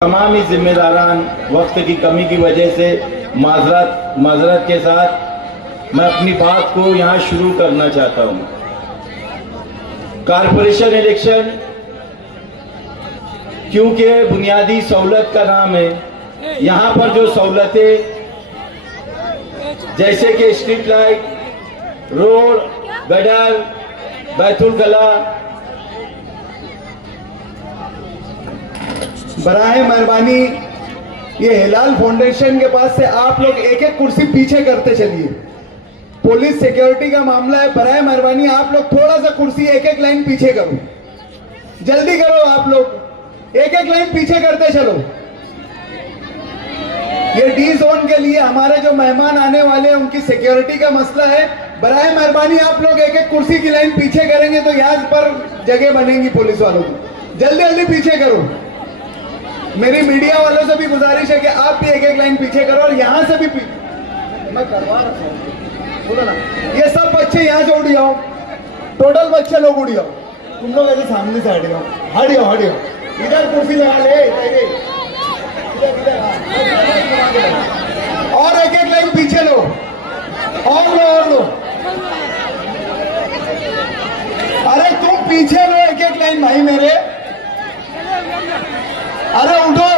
तमाम ही जिम्मेदारान वक्त की कमी की वजह से माजरत के साथ मैं अपनी बात को यहाँ शुरू करना चाहता हूँ। कारपोरेशन इलेक्शन क्योंकि बुनियादी सहूलत का नाम है, यहाँ पर जो सहूलतें जैसे कि street light, road, gutter, Betul कला, बराए मेहरबानी ये हिलाल फाउंडेशन के पास से आप लोग एक एक कुर्सी पीछे करते चलिए। पुलिस सिक्योरिटी का मामला है, बराए मेहरबानी आप लोग थोड़ा सा कुर्सी एक एक लाइन पीछे करो, जल्दी करो, आप लोग एक एक लाइन पीछे करते चलो। ये डी जोन के लिए हमारे जो मेहमान आने वाले हैं उनकी सिक्योरिटी का मसला है। बराए मेहरबानी आप लोग एक एक कुर्सी की लाइन पीछे करेंगे तो यहाँ पर जगह बनेगी पुलिस वालों की। जल्दी जल्दी पीछे करो। मेरी मीडिया वालों से भी गुजारिश है कि आप भी एक एक लाइन पीछे करो और यहाँ से भी मैं करवा रहा हूँ, बोलो ना। ये सब बच्चे यहाँ से उड़ जाओ, टोटल बच्चे लोग उड़ जाओ, तुम लोग ऐसे सामने से हट जाओ, हट जाओ, हट जाओ। इधर कुर्सी लगा ले, और एक एक लाइन पीछे लो, और लो, और लो। अरे तुम पीछे लो एक एक लाइन भाई मेरे। अरे उठो,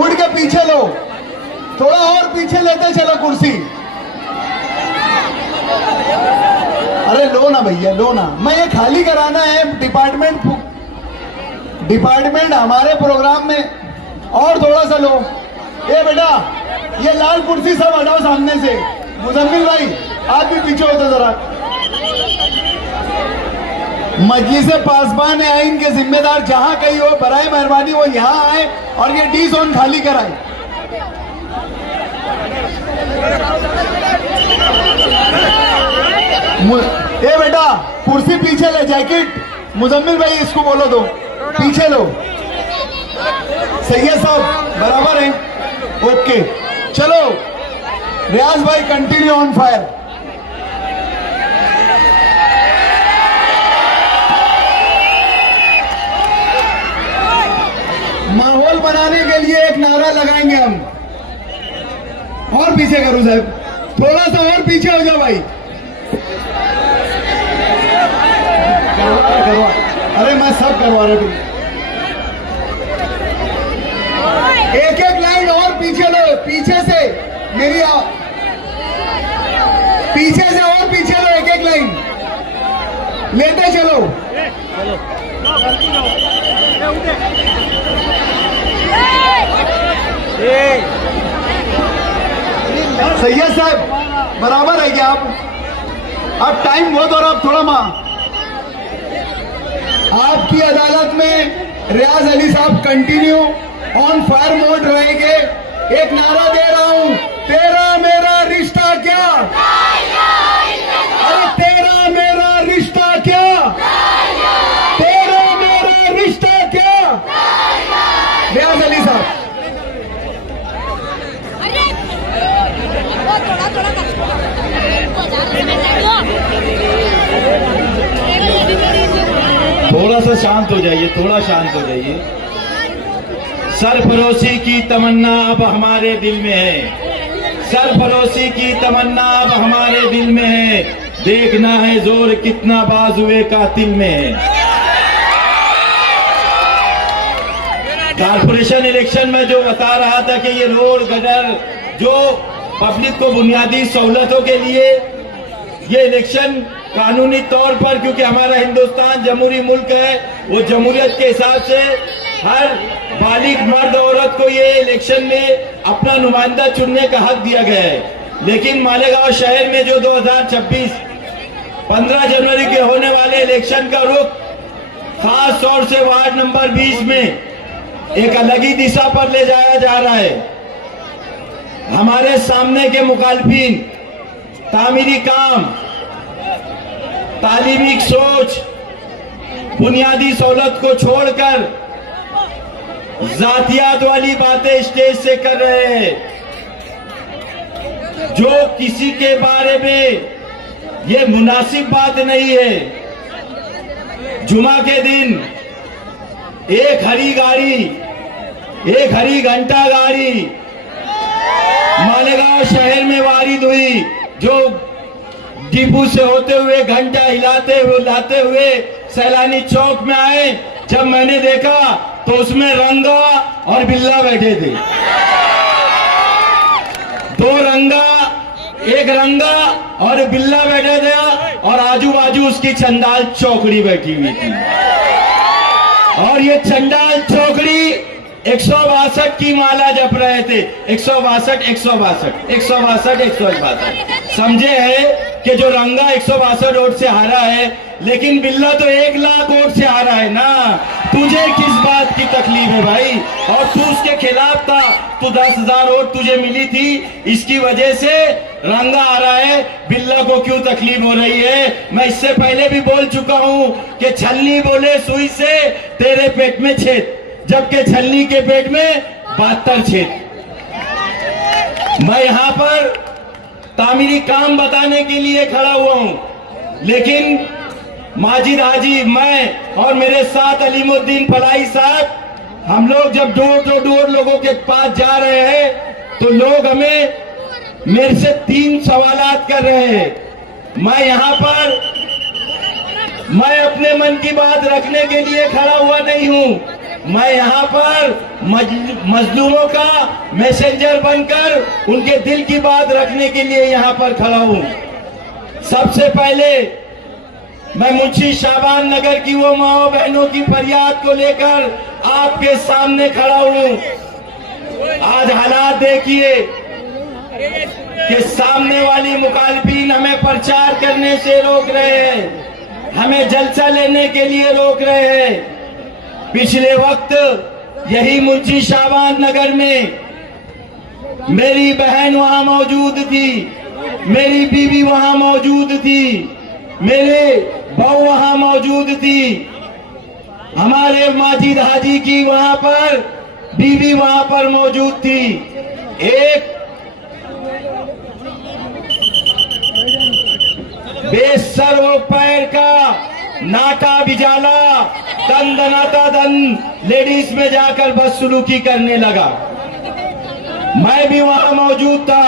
उठ के पीछे लो, थोड़ा और पीछे लेते चलो कुर्सी। अरे लो ना भैया, लो ना। मैं ये खाली कराना है डिपार्टमेंट हमारे प्रोग्राम में, और थोड़ा सा लो। ए बेटा ये लाल कुर्सी सब हटाओ सामने से। मुजम्मिल भाई आप भी पीछे होते जरा। मजलिस पासबान आइन के जिम्मेदार जहां कहीं हो, बराए मेहरबानी वो यहां आए और ये डी जोन खाली कराए। ए बेटा कुर्सी पीछे ले, जैकेट मुजम्मिल भाई इसको बोलो दो, पीछे लो। सही है साहब, बराबर है, ओके। चलो रियाज भाई कंटिन्यू ऑन फायर। माहौल बनाने के लिए एक नारा लगाएंगे हम। और पीछे करो साहब, थोड़ा सा और पीछे हो जाओ भाई। करवा, अरे मैं सब करवा रहा हूँ। एक एक लाइन और पीछे लो, पीछे से मेरी पीछे से और पीछे लो, एक एक लाइन लेते चलो। सैयद साहब बराबर है क्या आप? अब टाइम बहुत और आप थोड़ा आपकी अदालत में रियाज अली साहब कंटिन्यू ऑन फायर मोड रहेंगे। एक नारा दे रहा हूं, तेरा मेरा रिश्ता क्या, अरे तेरा मेरा रिश्ता क्या, तेरा मेरा रिश्ता क्या। रियाज अली साहब थोड़ा सा शांत हो जाइए, थोड़ा शांत हो जाइए। सरफरोशी की तमन्ना अब हमारे दिल में है, सरफरोशी की तमन्ना अब हमारे दिल में है, देखना है जोर कितना बाजुए कातिल में है। कारपोरेशन इलेक्शन में जो बता रहा था कि ये रोड गटर जो पब्लिक को बुनियादी सहूलतों के लिए ये इलेक्शन कानूनी तौर पर, क्योंकि हमारा हिंदुस्तान जमहूरी मुल्क है, वो जमहूरियत के हिसाब से हर बालिग मर्द औरत को ये इलेक्शन में अपना नुमाइंदा चुनने का हक दिया गया है। लेकिन मालेगांव शहर में जो 2026 15 जनवरी के होने वाले इलेक्शन का रुख खास तौर से वार्ड नंबर 20 में एक अलग ही दिशा पर ले जाया जा रहा है। हमारे सामने के मुखालफिन तामीरी काम, तालीमी सोच, बुनियादी सहूलत को छोड़कर जातियात वाली बातें स्टेज से कर रहे हैं, जो किसी के बारे में ये मुनासिब बात नहीं है। जुमा के दिन एक हरी गाड़ी एक हरी घंटा गाड़ी मालेगांव शहर में वारिद हुई, जो डिपू से होते हुए घंटा हिलाते हुए लाते हुए सैलानी चौक में आए। जब मैंने देखा तो उसमें रंगा और बिल्ला बैठे थे, दो रंगा, एक रंगा और बिल्ला बैठा था, और आजू बाजू उसकी चंडाल चौकड़ी बैठी हुई थी। और ये चंडाल चौकड़ी 162 की माला जप रहे थे। 162, 162, 162, 162। समझे है कि जो रंगा 162 वोट से हारा है, लेकिन बिल्ला तो 1 लाख वोट से हारा है ना। तुझे किस बात की तकलीफ है भाई? और तू उसके खिलाफ था, तू 10,000 वोट तुझे मिली थी, इसकी वजह से रंगा आ रहा है, बिल्ला को क्यों तकलीफ हो रही है? मैं इससे पहले भी बोल चुका हूं कि छलनी बोले सुई से तेरे पेट में छेद, जबकि छलनी के पेट में 72 छेद। मैं यहां पर तामीरी काम बताने के लिए खड़ा हुआ हूं, लेकिन माजिद हाजी, मैं और मेरे साथ अलीमुद्दीन फलाई साहब, हम लोग जब डोर टू डोर लोगों के पास जा रहे हैं तो लोग मेरे से 3 सवालात कर रहे हैं। मैं यहां पर मैं अपने मन की बात रखने के लिए खड़ा हुआ नहीं हूं। मैं यहां पर मजलूमों का मैसेंजर बनकर उनके दिल की बात रखने के लिए यहां पर खड़ा हूं। सबसे पहले मैं मुंशी शाबान नगर की वो माओ बहनों की फरियाद को लेकर आपके सामने खड़ा हूं। आज हालात देखिए कि सामने वाली मुखालिफिन हमें प्रचार करने से रोक रहे हैं, हमें जलसा लेने के लिए रोक रहे हैं। पिछले वक्त यही मुंशी शाबान नगर में मेरी बहन वहां मौजूद थी, मेरी बीवी वहां मौजूद थी, मेरे बहू वहां मौजूद थी, हमारे माजिद हाजी की वहां पर बीवी वहां पर मौजूद थी। एक बेसर वो पैर का नाटा बिजाला दन दनाता दन लेडीज में जाकर बदसलूकी करने लगा। मैं भी वहां मौजूद था,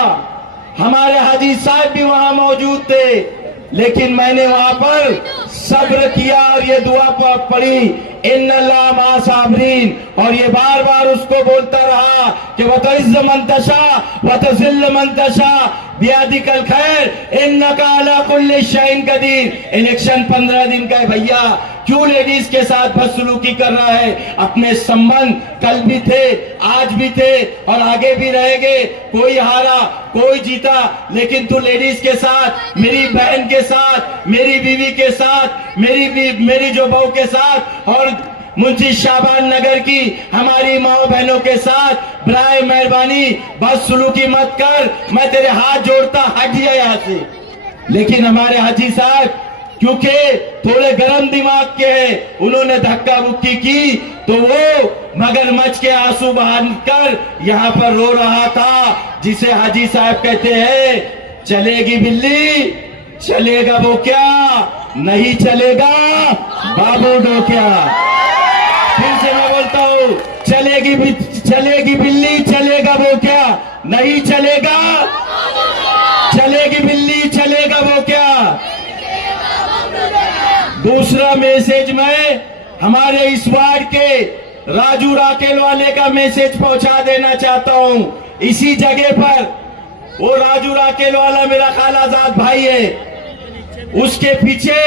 हमारे हाजी साहब भी वहां मौजूद थे, लेकिन मैंने वहां पर सब्र किया और ये दुआ पढ़ी, इन्नल्लाह मा साबरीन, और ये बार बार उसको बोलता रहा कि वतइज़्ज़ मन तशा वतज़िल्ल मन तशा बियदिकल खैर इन्नका अला कुल्लि शैइन कदीर। इलेक्शन 15 दिन का है भैया, क्यों लेडीज के साथ बदसलूकी कर रहा है? अपने संबंध कल भी थे, आज भी थे और आगे भी रहेंगे। कोई हारा कोई जीता, लेकिन तू लेडीज के साथ, मेरी बहन के साथ, मेरी बीवी के साथ, मेरी जो बहू के साथ और मुंशी शाबान नगर की हमारी माओ बहनों के साथ बराए मेहरबानी बदसलूकी मत कर। मैं तेरे हाथ जोड़ता, हट जा यहाँ से। लेकिन हमारे हाजी साहब क्योंकि थोड़े गर्म दिमाग के हैं, उन्होंने धक्का मुक्की की तो वो मगरमच्छ के आंसू बहाकर यहाँ पर रो रहा था, जिसे हाजी साहब कहते हैं चलेगी बिल्ली चलेगा वो क्या, नहीं चलेगा बाबू डोक्या। फिर से मैं बोलता हूँ, चलेगी बिल्ली चलेगा वो क्या, नहीं चलेगा, चलेगी बिल्ली चलेगा वो क्या। दूसरा मैसेज मैं हमारे इस वार्ड के राजू राकेल वाले का मैसेज पहुंचा देना चाहता हूं। इसी जगह पर वो राजू राकेल वाला मेरा खालाजाद भाई है, उसके पीछे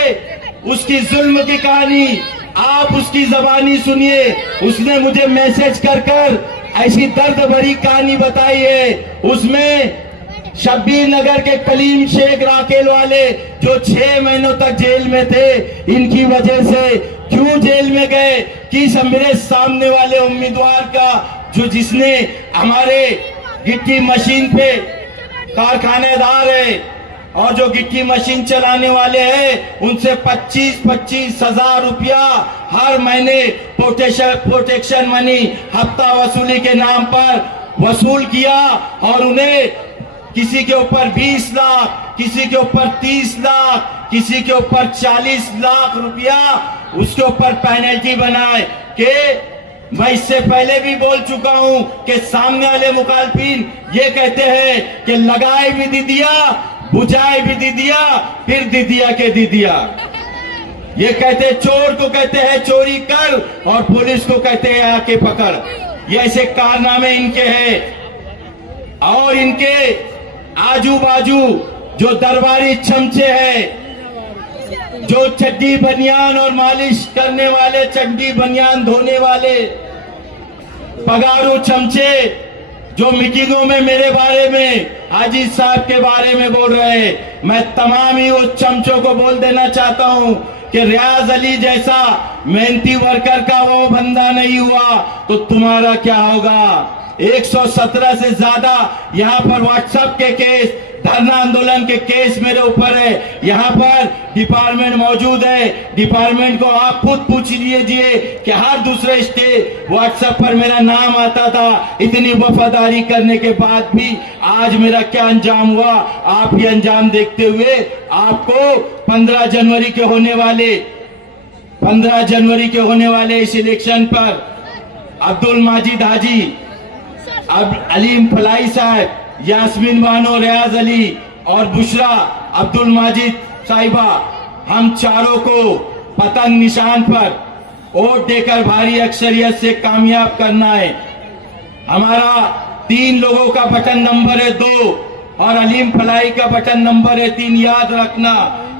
उसकी जुल्म की कहानी आप उसकी जबानी सुनिए। उसने मुझे मैसेज कर ऐसी दर्द भरी कहानी बताई है। उसमें शब्बीर नगर के कलीम शेख राकेल वाले जो 6 महीनों तक जेल में थे, इनकी वजह से क्यों जेल में गए कि मेरे सामने वाले उम्मीदवार का जिसने हमारे गिट्टी मशीन पे कारखानेदार है और जो गिट्टी मशीन चलाने वाले हैं, उनसे 25-25 हजार रुपया हर महीने प्रोटेक्शन मनी हफ्ता वसूली के नाम पर वसूल किया और उन्हें किसी के ऊपर 20 लाख, किसी के ऊपर 30 लाख, किसी के ऊपर 40 लाख रुपया उसके ऊपर पेनल्टी बनाए कि मैं इससे पहले भी बोल चुका हूं कि सामने वाले मुखालफिन ये कहते हैं कि लगाए भी दीदिया, बुझाए भी दीदिया, फिर दीदिया के दीदिया। ये कहते चोर को कहते हैं चोरी कर और पुलिस को कहते हैं आके पकड़। ये ऐसे कारनामे इनके हैं। और इनके आजू बाजू जो दरबारी चमचे हैं, जो चड्डी बनियान और मालिश करने वाले, चड्डी बनियान धोने वाले पगारू चमचे, जो मीटिंगों में मेरे बारे में, हाजी साहब के बारे में बोल रहे हैं, मैं तमाम ही उस चमचों को बोल देना चाहता हूं कि रियाज अली जैसा मेहनती वर्कर का वो बंदा नहीं हुआ तो तुम्हारा क्या होगा। 117 से ज्यादा यहाँ पर व्हाट्सएप के केस, धरना आंदोलन के केस मेरे ऊपर है। यहाँ पर डिपार्टमेंट मौजूद है, डिपार्टमेंट को आप खुद पूछ लीजिए कि हर दूसरे स्टेट व्हाट्सएप पर मेरा नाम आता था। इतनी वफादारी करने के बाद भी आज मेरा क्या अंजाम हुआ, आप ये अंजाम देखते हुए आपको 15 जनवरी के होने वाले इस इलेक्शन पर अब्दुल माजिद हाजी, अब अलीम फलाई साहब, यास्मीन बानो, रियाज अली और बुशरा अब्दुल माजिद साहिबा, हम चारों को पतंग निशान पर वोट देकर भारी अक्सरियत से कामयाब करना है। हमारा 3 लोगों का बटन नंबर है 2 और अलीम फलाई का बटन नंबर है 3। याद रखना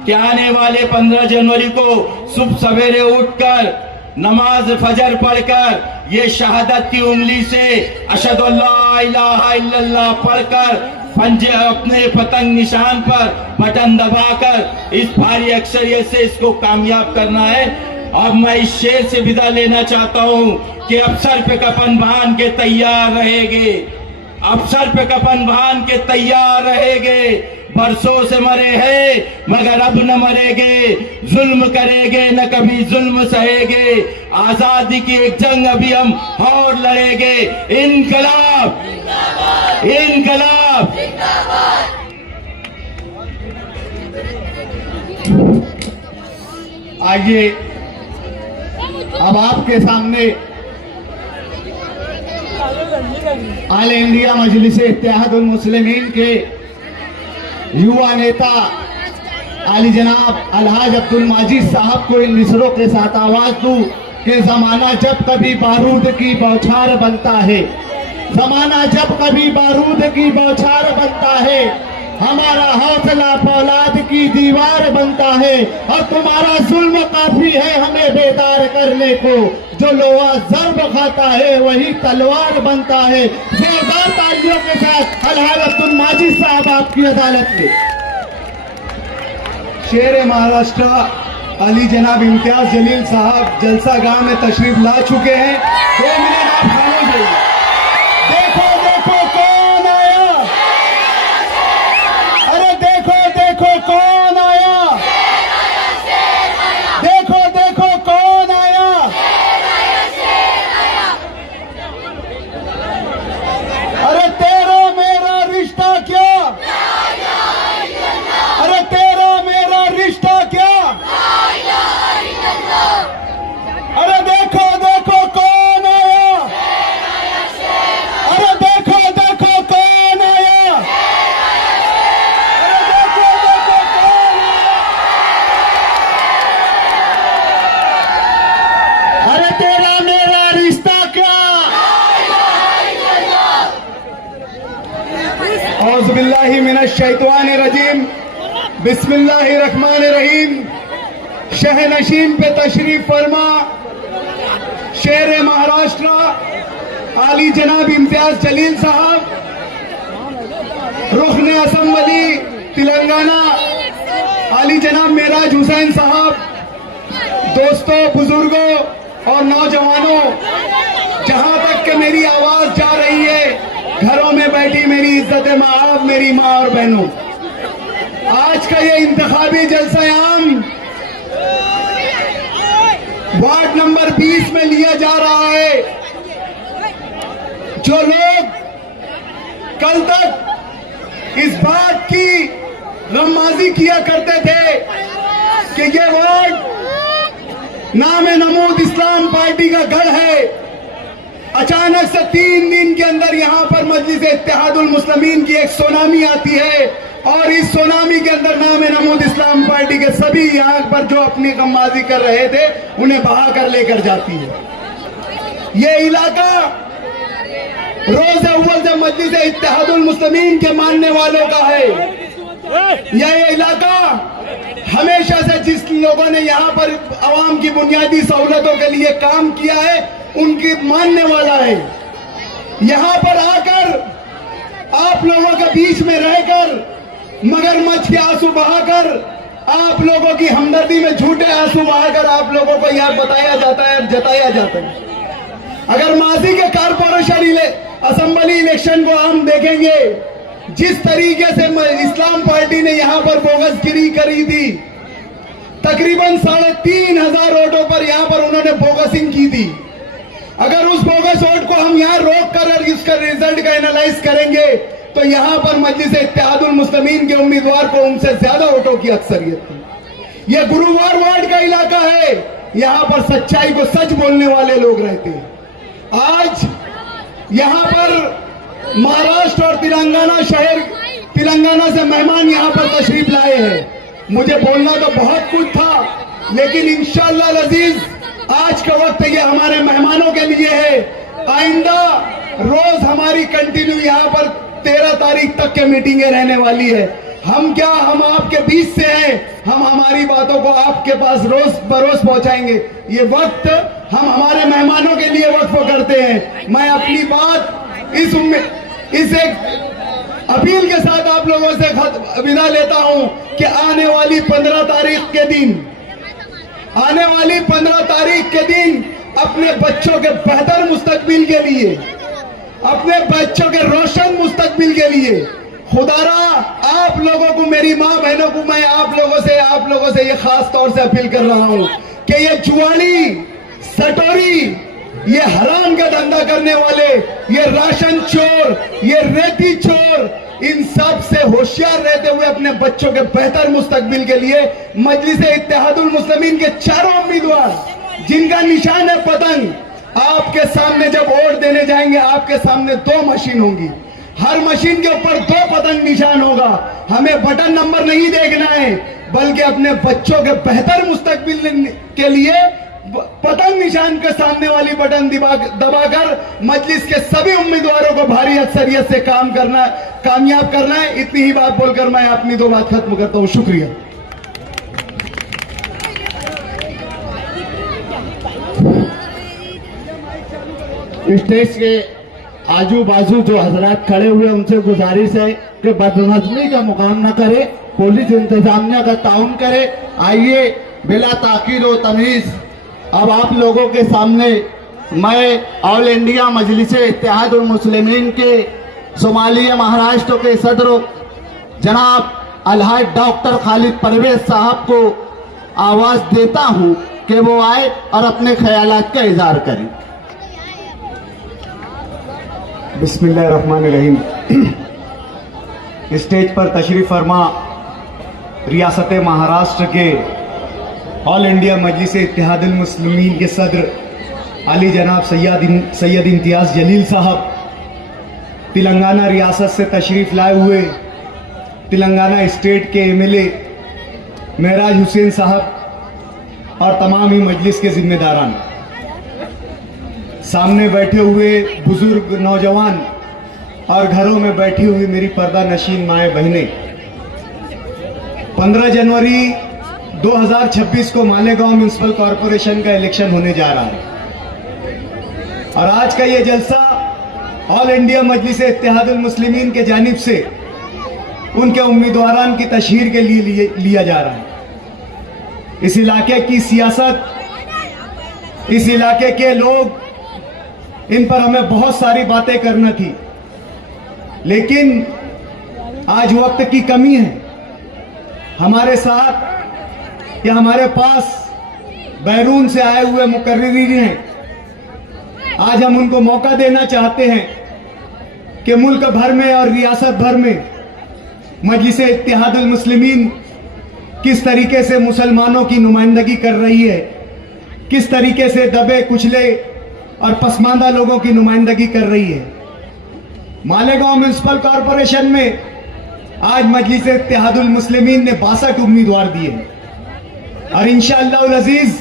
कि आने वाले 15 जनवरी को सुबह सवेरे उठकर नमाज फजर पढ़कर ये शहादत की उंगली से अशहदु अल्ला इलाहा इल्लल्लाह पढ़कर पंजे अपने पतंग निशान पर बटन दबाकर इस भारी अक्सरियत से इसको कामयाब करना है। अब मैं इस शेर से विदा लेना चाहता हूं कि अफसर पे कफन बांध के तैयार रहेंगे, अफसर पे कफन बांध के तैयार रहेंगे। बरसों से मरे हैं मगर अब न मरेंगे, जुल्म करेंगे न कभी जुल्म सहेंगे। आजादी की एक जंग अभी हम और लड़ेंगे। इनकलाब इनकलाब। आइए अब आपके सामने आल इंडिया मजलिस इत्तेहादुल मुस्लिमीन के युवा नेता आली जनाब अलहाज अब्दुल माजिद साहब को इन मिसरों के साथ आवाज दूं कि जमाना जब कभी बारूद की बौछार बनता है, जमाना जब कभी बारूद की बौछार बनता है, हमारा हौसला फौलाद की दीवार बनता है। और तुम्हारा जुल्म काफी है हमें बेदार करने को, जो लोहा जर्ब खाता है वही तलवार बनता है। जोरदार तालियों के साथ अलहाज अब्दुल माजिद साहब आपकी अदालत में। शेर महाराष्ट्र अली जनाब इम्तियाज जलील साहब जलसा गांव में तशरीफ ला चुके हैं। 2 मिनट आप खामोश रहिए। देखो देखो कौन आया, अरे देखो देखो कौन आया, देखो देखो कौन आया। अरे तेरा मेरा रिश्ता क्या, अरे तेरा मेरा रिश्ता क्या। अरे देखो देखो कौन आया, अरे देखो देखो कौन आया, अरे देखो देखो कौन आया। अरे तेरा मेरा रिश्ता क्या। औज़ुबिल्लाहि मिनश शैतानिर रजीम, बिस्मिल्लाहिर रहमानिर रहीम। शहनशीन पे तशरीफ फरमा शेर महाराष्ट्र आली जनाब इम्तियाज जलील साहब, रुकने असम्बली तेलंगाना आली जनाब मेराज हुसैन साहब। दोस्तों, बुजुर्गों और नौजवानों, जहां तक के मेरी आवाज जा रही है, घरों में बैठी मेरी इज्जत माआब, मेरी माँ और बहनों, आज का ये इंतखाबी जलसा आम वार्ड नंबर 20 में लिया जा रहा है। जो लोग कल तक इस बात की गमबाजी किया करते थे कि ये वार्ड नाम नमूद इस्लाम पार्टी का गढ़ है, अचानक से 3 दिन के अंदर यहाँ पर मजलिस इत्तेहादुल मुस्लिमीन की एक सुनामी आती है और इस सुनामी के अंदर नाम नमूद इस्लाम पार्टी के सभी यहाँ पर जो अपनी कमबाजी कर रहे थे उन्हें बहा कर लेकर जाती है। ये इलाका रोज अव्वल से मजलिस इत्तेहादुल मुस्लिमीन के मानने वालों का है। यह इलाका हमेशा से जिस लोगों ने यहाँ पर आवाम की बुनियादी सहूलतों के लिए काम किया है उनकी मानने वाला है। यहाँ पर आकर आप लोगों के बीच में रहकर मगरमच्छ के आंसू बहाकर आप लोगों की हमदर्दी में झूठे आंसू बहाकर आप लोगों को यह बताया जाता है, जताया जाता है। अगर माजी के कारपोरेशन असेंबली इलेक्शन को हम देखेंगे, जिस तरीके से इस्लाम पार्टी ने यहां पर बोगसगिरी करी थी, तकरीबन 3,500 वोटों पर यहां पर उन्होंने बोगसिंग की थी। अगर उस बोगस वोट को हम यहां रोक कर और इसका रिजल्ट का एनालाइज करेंगे तो यहां पर मजलिस इत्तेहादुल मुस्लिमीन के उम्मीदवार को उनसे ज्यादा वोटों की अक्सरियत थी। यह गुरुवार वार्ड का इलाका है, यहां पर सच्चाई को सच बोलने वाले लोग रहते हैं। आज यहां पर महाराष्ट्र और तेलंगाना से मेहमान यहां पर तशरीफ लाए हैं। मुझे बोलना तो बहुत कुछ था, लेकिन इंशाअल्लाह अजीज आज का वक्त ये हमारे मेहमानों के लिए है। आइंदा रोज हमारी कंटिन्यू यहां पर 13 तारीख तक के मीटिंगें रहने वाली है। हम आपके बीच से हैं, हम हमारी बातों को आपके पास रोज बरोज पहुंचाएंगे। ये वक्त हम हमारे मेहमानों के लिए वक्फ करते हैं। मैं अपनी बात इस एक अपील के साथ आप लोगों से विदा लेता हूं कि आने वाली 15 तारीख के दिन अपने बच्चों के बेहतर मुस्तकबिल के लिए, अपने बच्चों के रोशन मुस्तकबिल के लिए खुदारा आप लोगों को, मेरी माँ बहनों को मैं आप लोगों से ये खास तौर से अपील कर रहा हूं कि ये जुआली, सटोरी, ये हराम का धंधा करने वाले, ये राशन चोर, ये रेती चोर, इन सब से होशियार रहते हुए अपने बच्चों के बेहतर मुस्तकबिल के लिए मजलिस इत्तेहादुल मुस्लिमीन के चारों उम्मीदवार जिनका निशान है पतंग, आपके सामने जब वोट देने जाएंगे आपके सामने 2 मशीन होंगी। हर मशीन के ऊपर 2 पतंग निशान होगा। हमें बटन नंबर नहीं देखना है, बल्कि अपने बच्चों के बेहतर मुस्तकबिल के लिए पतंग निशान के सामने वाली बटन दबाकर मजलिस के सभी उम्मीदवारों को भारी अक्सरियत से कामयाब करना है। इतनी ही बात बोलकर मैं अपनी 2 बात खत्म करता हूं। शुक्रिया। स्टेज के आजू बाजू जो हजरात खड़े हुए उनसे गुजारिश है कि बदनज़मी का मुकाम न करे, पुलिस इंतजामिया का ताउन करे। आइए बिला ताकीद व तमीज़ अब आप लोगों के सामने मैं ऑल इंडिया मजलिस इत्तेहादुल मुस्लिमीन के सोमालिया महाराष्ट्र के सदर जनाब अलहाज डॉक्टर खालिद परवेज साहब को आवाज देता हूं कि वो आए और अपने ख्यालात का इजहार करें। बिस्मिल्लाहिर्रहमानिर्रहीम। स्टेज पर तशरीफ फरमा रियासत महाराष्ट्र के ऑल इंडिया मजलिस इत्तेहादुल मुस्लिमीन के सदर अली जनाब सैयद इम्तियाज़ जलील साहब, तेलंगाना रियासत से तशरीफ़ लाए हुए तेलंगाना स्टेट के एमएलए महराज हुसैन साहब और तमाम ही मजलिस के जिम्मेदारान, सामने बैठे हुए बुजुर्ग नौजवान और घरों में बैठी हुई मेरी पर्दा नशीन माए बहनें, 15 जनवरी 2026 को मालेगांव म्यूनिसिपल कॉरपोरेशन का इलेक्शन होने जा रहा है और आज का ये जलसा ऑल इंडिया मजलिस इत्तेहादुल मुस्लिमीन के जानिब से उनके उम्मीदवारान की तशहीर के लिए लिया जा रहा है। इस इलाके की सियासत, इस इलाके के लोग, इन पर हमें बहुत सारी बातें करना थी, लेकिन आज वक्त की कमी है। हमारे साथ या हमारे पास बैरून से आए हुए मुकर्रिरीन हैं। आज हम उनको मौका देना चाहते हैं कि मुल्क भर में और रियासत भर में मजलिस इत्तेहादुल मुस्लिमीन किस तरीके से मुसलमानों की नुमाइंदगी कर रही है, किस तरीके से दबे कुचले और पसमानदा लोगों की नुमाइंदगी कर रही है। मालेगांव म्युनिसिपल कॉरपोरेशन में आज मजलिस इत्तेहादुल मुस्लिमीन ने 62 उम्मीदवार दिए हैं और इंशाअल्लाह अजीज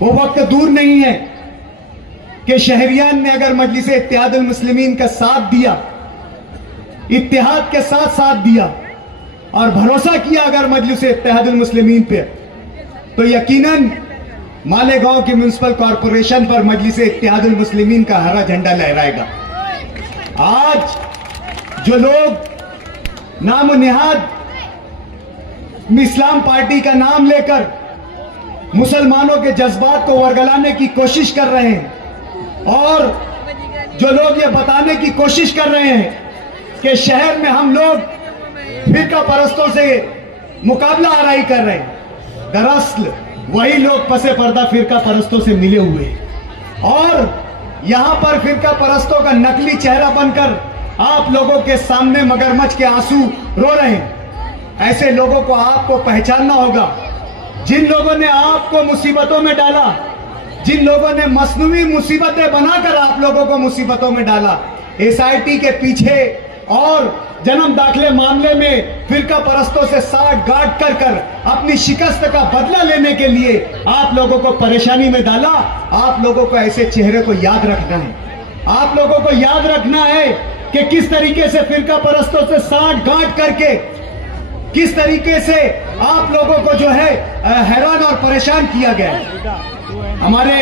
वो वक्त दूर नहीं है कि शहरियान ने अगर मजलिस इत्तेहादुल मुस्लिमीन का साथ दिया, इत्तेहाद के साथ साथ दिया और भरोसा किया अगर मजलिस इत्तेहादुल मुस्लिमीन पे, तो यकीनन मालेगांव के म्युनिसिपल कॉरपोरेशन पर मजलिस इत्तेहादुल मुस्लिमीन का हरा झंडा लहराएगा। आज जो लोग नाम निहाद इस्लाम पार्टी का नाम लेकर मुसलमानों के जज्बात को वर्गलाने की कोशिश कर रहे हैं और जो लोग ये बताने की कोशिश कर रहे हैं कि शहर में हम लोग फिरका परस्तों से मुकाबला आराई कर रहे हैं, दरअसल वही लोग पसे पर्दा फिरका परस्तों से मिले हुए हैं और यहां पर फिरका परस्तों का नकली चेहरा बनकर आप लोगों के सामने मगरमच्छ के आंसू रो रहे हैं। ऐसे लोगों को आपको पहचानना होगा, जिन लोगों ने आपको मुसीबतों में डाला, जिन लोगों ने मसनूई मुसीबतें बनाकर आप लोगों को मुसीबतों में डाला। एसआईटी के पीछे और जन्म दाखिले मामले में फिरका परस्तों से साठ गांठ कर अपनी शिकस्त का बदला लेने के लिए आप लोगों को परेशानी में डाला। आप लोगों को ऐसे चेहरे को याद रखना है, आप लोगों को याद रखना है कि किस तरीके से फिरका परस्तों से साठ गांठ करके किस तरीके से आप लोगों को जो है हैरान और परेशान किया गया। हमारे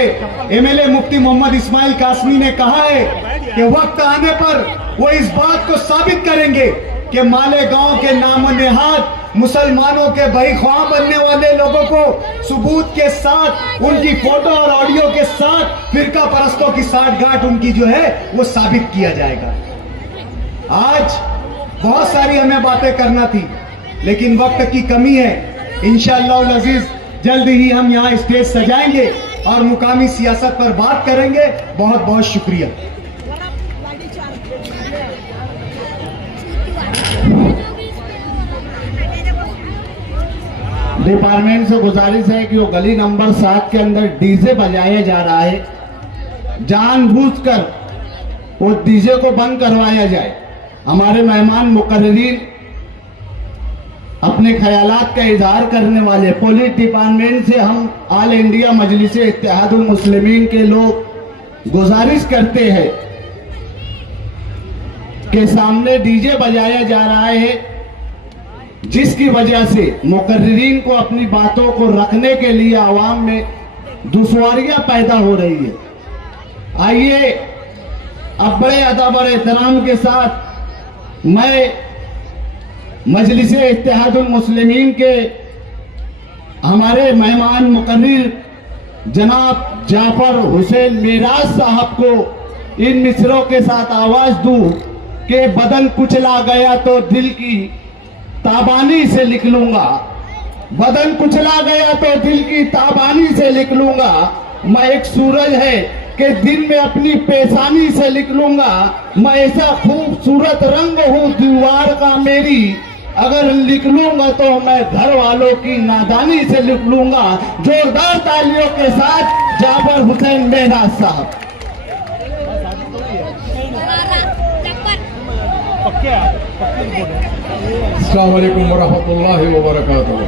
एमएलए मुफ्ती मोहम्मद इस्माइल कासमी ने कहा है कि वक्त आने पर वो इस बात को साबित करेंगे कि मालेगांव के नाम नेहाद मुसलमानों के बहीख्वाह बनने वाले लोगों को सबूत के साथ, उनकी फोटो और ऑडियो के साथ फिरका परस्तों की साठगांठ उनकी जो है वो साबित किया जाएगा। आज बहुत सारी हमें बातें करना थी लेकिन वक्त की कमी है। इंशाअल्लाह अजीज जल्द ही हम यहाँ स्टेज सजाएंगे और मुकामी सियासत पर बात करेंगे। बहुत बहुत शुक्रिया। डिपार्टमेंट से गुजारिश है कि वो गली नंबर 7 के अंदर डीजे बजाया जा रहा है, जानबूझकर वो डीजे को बंद करवाया जाए। हमारे मेहमान मुकर्रीरीन अपने ख्यालात का इजहार करने वाले, पुलिस डिपार्टमेंट से हम ऑल इंडिया मजलिस इत्तेहादुल मुस्लिमीन के लोग गुजारिश करते हैं कि सामने डीजे बजाया जा रहा है, जिसकी वजह से मुकर्रीरीन को अपनी बातों को रखने के लिए आवाम में दुश्वारियां पैदा हो रही है। आइए अब बड़े अदब और एहतराम के साथ मैं मजलिस इत्तेहादुल मुस्लिमीन के हमारे मेहमान मुकर्रीर जनाब जाफर हुसैन मेराज साहब को इन मिसरों के साथ आवाज दूं कि बदन कुचला गया तो दिल की ताबानी से लिख लूंगा, बदन कुचला गया तो दिल की ताबानी से लिख लूंगा। मैं एक सूरज है कि दिन में अपनी पेशानी से लिख लूंगा। मैं ऐसा खूबसूरत रंग हूं दीवार का मेरी, अगर लिख लूंगा तो मैं घर वालों की नादानी से लिख लूंगा। जोरदार तालियों के साथ जाफर हुसैन मेराज साहब। अस्सलाम वालेकुम वरहमतुल्लाहि वबरकातुहू।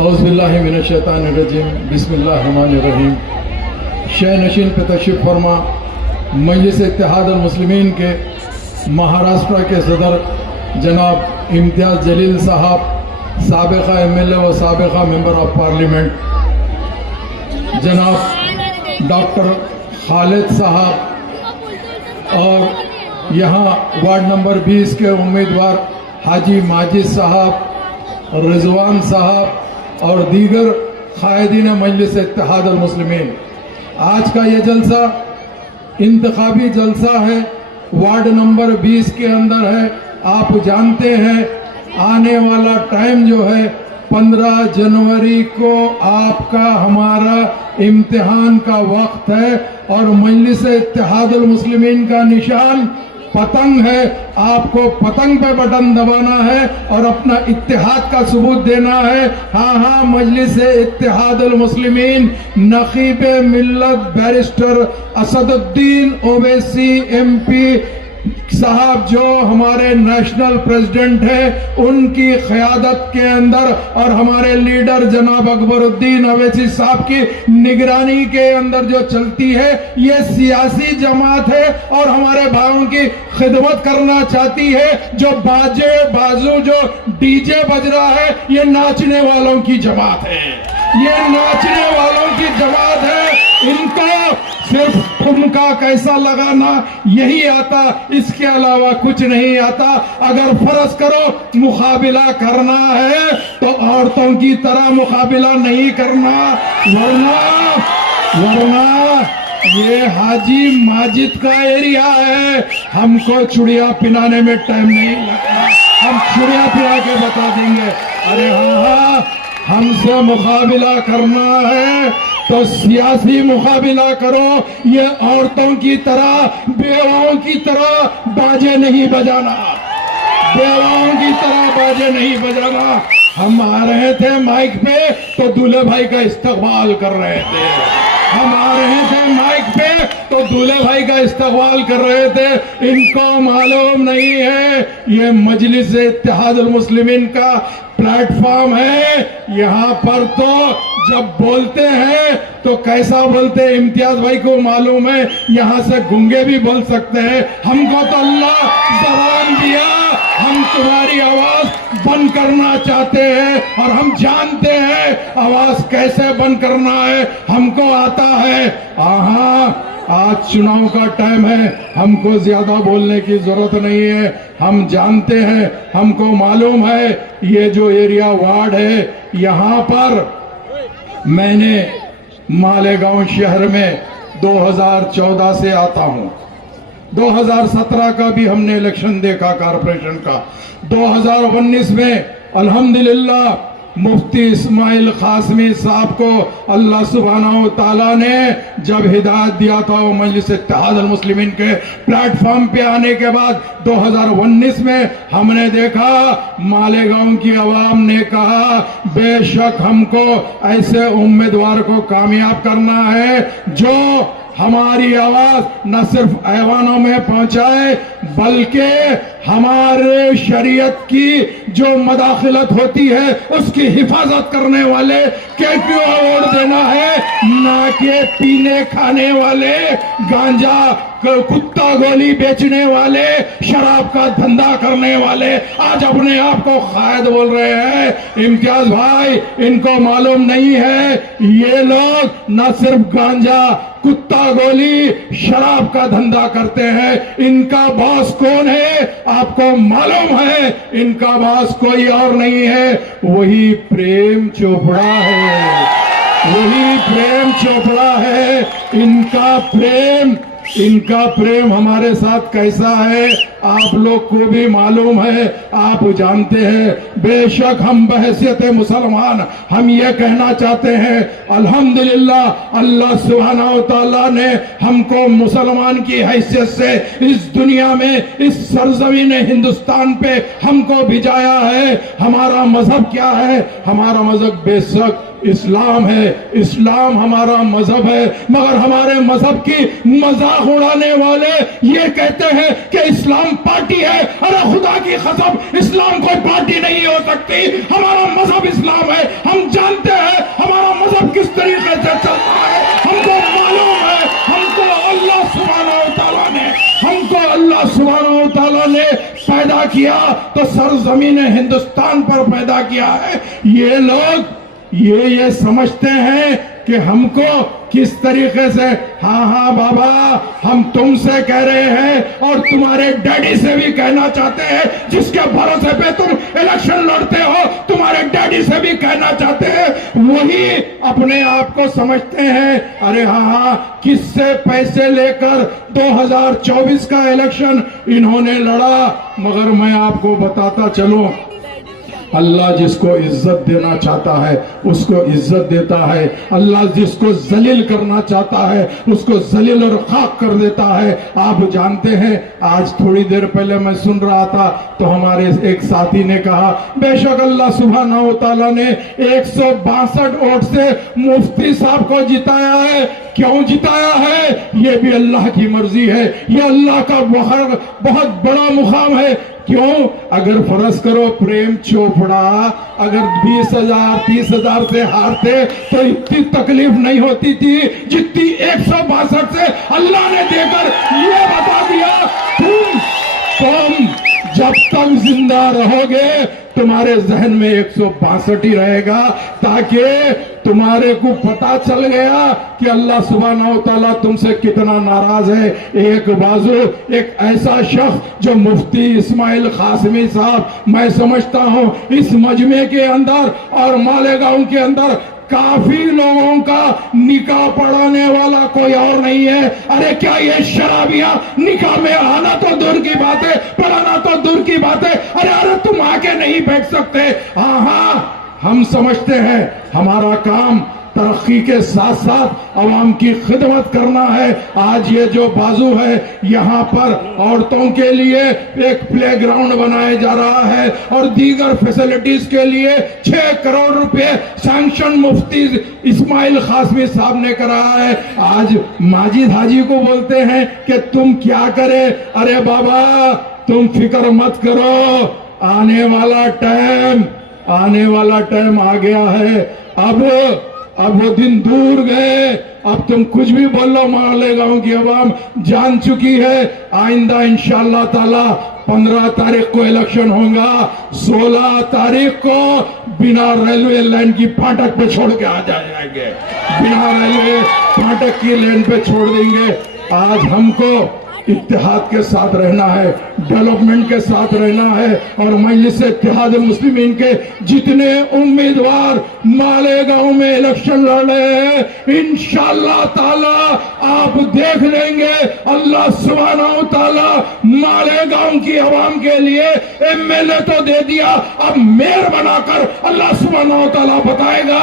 औज़ु बिल्लाहि मिनश शैतानिर रजीम, बिस्मिल्लाहिर रहमानिर रहीम। शह नशीन पे तशरीफ़ फरमा मजलिस इत्तेहादुल मुस्लिमीन के महाराष्ट्र के सदर जनाब इम्तियाज़ जलील साहब, साबिक़ा एमएलए व साबिक़ा मेंबर ऑफ पार्लियामेंट जनाब डॉक्टर खालिद साहब और यहाँ वार्ड नंबर 20 के उम्मीदवार हाजी माजिद साहब, रिजवान साहब और दीगर कायदीन मजलिस इत्तेहादुल मुस्लिमीन। आज का ये जलसा इंतखाबी जलसा है, वार्ड नंबर 20 के अंदर है। आप जानते हैं आने वाला टाइम जो है 15 जनवरी को आपका हमारा इम्तिहान का वक्त है और मजलिस इत्तेहादुल मुस्लिमीन का निशान पतंग है, आपको पतंग पे बटन दबाना है और अपना इत्तेहाद का सबूत देना है। हाँ, मजलिस इत्तेहादुल मुस्लिमीन नकीब मिल्लत बैरिस्टर असदुद्दीन ओवैसी MP साहब जो हमारे नेशनल प्रेसिडेंट हैं, उनकी क़यादत के अंदर और हमारे लीडर जनाब अकबरुद्दीन अवैसी साहब की निगरानी के अंदर जो चलती है, ये सियासी जमात है और हमारे भाइयों की खिदमत करना चाहती है। जो बाजू जो डीजे बज रहा है, ये नाचने वालों की जमात है, ये नाचने वालों की जमात है। इनको सिर्फ ठुमका कैसा लगाना यही आता, इसके अलावा कुछ नहीं आता। अगर फर्ज करो मुकाबला करना है तो औरतों की तरह मुकाबला नहीं करना, वरना ये हाजी माजिद का एरिया है। हमको चुड़िया पिलाने में टाइम नहीं लगता, हम चुड़िया पिला के बता देंगे। अरे हाँ, हमसे मुकाबला करना है तो सियासी मुकाबला करो। ये औरतों की तरह, बेवाओं की तरह बाजे नहीं बजाना, बेवाओं की तरह बाजे नहीं बजाना। हम आ रहे थे माइक पे तो दूल्हे भाई का इस्तकबाल कर रहे थे, हम आ रहे थे माइक पे तो दूल्हे भाई का इस्तकबाल कर रहे थे। इनको मालूम नहीं है ये मजलिस इत्तेहादुल मुस्लिमीन का प्लेटफॉर्म है। यहाँ पर तो जब बोलते हैं तो कैसा बोलते हैं, इम्तियाज भाई को मालूम है। यहाँ से गूंगे भी बोल सकते हैं। हमको तो अल्लाह ज़बान दिया, हम तुम्हारी आवाज बंद करना चाहते हैं और हम जानते हैं आवाज कैसे बंद करना है, हमको आता है। आज चुनाव का टाइम है, हमको ज्यादा बोलने की जरूरत नहीं है। हम जानते हैं, हमको मालूम है ये जो एरिया वार्ड है, यहाँ पर मैंने मालेगांव शहर में 2014 से आता हूँ। 2017 का भी हमने इलेक्शन देखा कारपोरेशन का। 2019 में अल्हम्दुलिल्लाह मुफ्ती इस्माइल कासमी साहब को अल्लाह सुब्हानहू व तआला ने जब हिदायत दिया था वो मजलिस इत्तेहादुल मुस्लिमीन के प्लेटफॉर्म पे आने के बाद 2019 में हमने देखा मालेगांव की आवाम ने कहा बेशक हमको ऐसे उम्मीदवार को कामयाब करना है जो हमारी आवाज न सिर्फ ऐवानों में पहुंचाए बल्कि हमारे शरीयत की जो मदाखिलत होती है उसकी हिफाजत करने वाले क्यों अवार्ड देना है, ना कि पीने खाने वाले, गांजा कुत्ता गोली बेचने वाले, शराब का धंधा करने वाले आज अपने आप को कायद बोल रहे हैं। इम्तियाज भाई, इनको मालूम नहीं है ये लोग न सिर्फ गांजा कुत्ता गोली शराब का धंधा करते हैं, इनका बॉस कौन है आपको मालूम है? इनका बॉस कोई और नहीं है, वही प्रेम चोपड़ा है, वही प्रेम चोपड़ा है। इनका प्रेम हमारे साथ कैसा है आप लोग को भी मालूम है, आप जानते हैं। बेशक हम बहैसियत मुसलमान हम ये कहना चाहते हैं अल्हम्दुलिल्लाह अल्लाह सुब्हानहू व तआला ने हमको मुसलमान की हैसियत से इस दुनिया में इस सरजमीन हिंदुस्तान पे हमको भिजाया है। हमारा मजहब क्या है? हमारा मजहब बेशक इस्लाम है, इस्लाम हमारा मजहब है, मगर हमारे मजहब की मजाक उड़ाने वाले ये कहते हैं कि इस्लाम पार्टी है। अरे खुदा की कसम, इस्लाम कोई पार्टी नहीं हो सकती, हमारा मजहब इस्लाम है। हम जानते हैं हमारा मजहब किस तरीके से चलता है, हमको मालूम है। हमको अल्लाह सुब्हानहू व तआला ने पैदा किया तो सरजमीन हिंदुस्तान पर पैदा किया है। ये लोग ये समझते हैं कि हमको किस तरीके से, हाँ बाबा हम तुमसे कह रहे हैं और तुम्हारे डैडी से भी कहना चाहते हैं, जिसके भरोसे पे तुम इलेक्शन लड़ते हो तुम्हारे डैडी से भी कहना चाहते हैं, वही अपने आप को समझते हैं। अरे हाँ, किससे पैसे लेकर 2024 का इलेक्शन इन्होंने लड़ा, मगर मैं आपको बताता चलूं अल्लाह जिसको इज्जत देना चाहता है उसको इज्जत देता है, अल्लाह जिसको जलील करना चाहता है उसको जलील और खाक कर देता है। आप जानते हैं, आज थोड़ी देर पहले मैं सुन रहा था तो हमारे एक साथी ने कहा बेशक अल्लाह सुब्हानहू तआला ने 162 वोट से मुफ्ती साहब को जिताया है। क्यों जिताया है ये भी अल्लाह की मर्जी है, ये अल्लाह का बहुत बड़ा मुकाम है। क्यों? अगर फर्ज करो प्रेम चोपड़ा अगर 20,000 30,000 से हारते तो इतनी तकलीफ नहीं होती थी जितनी 162 से अल्लाह ने देकर ये बता दिया तुम जब तक जिंदा रहोगे तुम्हारे जहन में 162 ही रहेगा, ताकि तुम्हारे को पता चल गया कि अल्लाह सुब्हानहू तआला तुमसे कितना नाराज है। एक बाजू एक ऐसा शख्स जो मुफ्ती इस्माइल कासमी साहब, मैं समझता हूं इस मजमे के अंदर और मालेगांव के अंदर काफी लोगों का निकाह पढ़ाने वाला कोई और नहीं है। अरे क्या ये शराबियां निकाह में आना तो दूर की बात है, पढ़ाना तो दूर की बात है। अरे तुम आके नहीं बैठ सकते। हाँ, हम समझते हैं हमारा काम तरक्की के साथ साथ अवाम की खिदमत करना है। आज ये जो बाजू है यहाँ पर औरतों के लिए एक प्लेग्राउंड बनाया जा रहा है और दीगर फैसिलिटीज के लिए 6 करोड़ रुपए सैंक्शन मुफ्ती इस्माइल कासमी साहब ने कराया है। आज माजिद हाजी को बोलते हैं कि तुम क्या करे। अरे बाबा तुम फिक्र मत करो, आने वाला टाइम आ गया है। अब वो दिन दूर गए। अब तुम कुछ भी बोल लो, मालेगांव की आवाम जान चुकी है। आइंदा इंशाअल्लाह ताला 15 तारीख को इलेक्शन होगा, 16 तारीख को बिना रेलवे लाइन की फाटक पे छोड़ के आ जाएंगे, बिना रेलवे फाटक की लाइन पे छोड़ देंगे। आज हमको इत्तेहाद के साथ रहना है, डेवलपमेंट के साथ रहना है और मजलिस इत्तेहाद मुस्लिमीन के जितने उम्मीदवार मालेगांव में इलेक्शन लड़ रहे हैं इंशाअल्लाह ताला आप देख लेंगे अल्लाह सुब्हानहू तआला मालेगांव की आवाम के लिए एमएलए तो दे दिया, अब मेयर बनाकर अल्लाह सुब्हानहू तआला बताएगा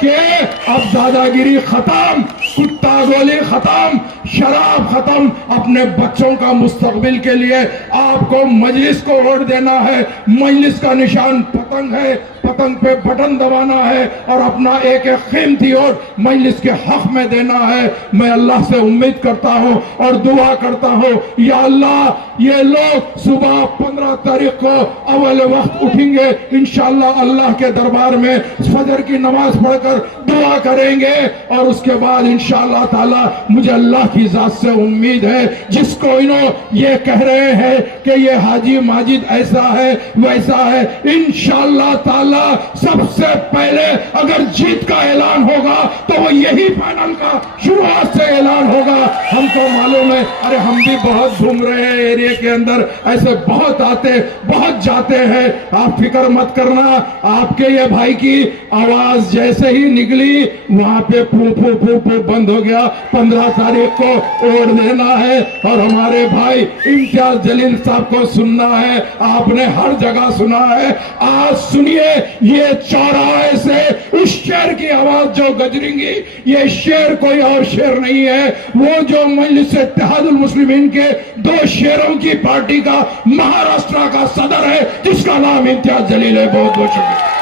कि अब दादागिरी खत्म, कुत्ता गोली खत्म, शराब खत्म। अपने बच्चों का मुस्तकबिल के लिए आपको मजलिस को वोट देना है। मजलिस का निशान पतंग है, पतंग पे बटन दबाना है और अपना एक एक कीमती वोट मजलिस के हक में देना है। मैं अल्लाह से उम्मीद करता हूं और दुआ करता हूं, या अल्लाह ये लोग सुबह 15 तारीख को अव्वल वक्त उठेंगे इंशाअल्लाह, अल्लाह के दरबार में फजर की नमाज पढ़कर दुआ करेंगे और उसके बाद इंशाअल्लाह ताला मुझे अल्लाह की जात से उम्मीद है, जिसको इन्हों ये कह रहे हैं कि ये हाजी माजिद ऐसा है वैसा है, इंशाअल्लाह ताला सबसे पहले अगर जीत का ऐलान होगा तो वो यही फाइनल का शुरुआत से ऐलान होगा। हमको मालूम है, अरे हम भी बहुत घूम रहे हैं एरिया के अंदर, ऐसे बहुत आते बहुत जाते हैं। आप फिक्र मत करना, आपके ये भाई की आवाज जैसे ही निकली वहां पे फू फू फू फू बंद हो गया। 15 तारीख को वोट देना है और हमारे भाई इम्तियाज जलील साहब को सुनना है। आपने हर जगह सुना है, आज सुनिए ये चौराहे से उस शेर की आवाज जो गजरेंगी, ये शेर कोई और शेर नहीं है, वो जो मजलिस इत्तेहादुल मुस्लिमीन के 2 शेरों की पार्टी का महाराष्ट्र का सदर है जिसका नाम इम्तियाज जलील है। बहुत बहुत शुक्रिया।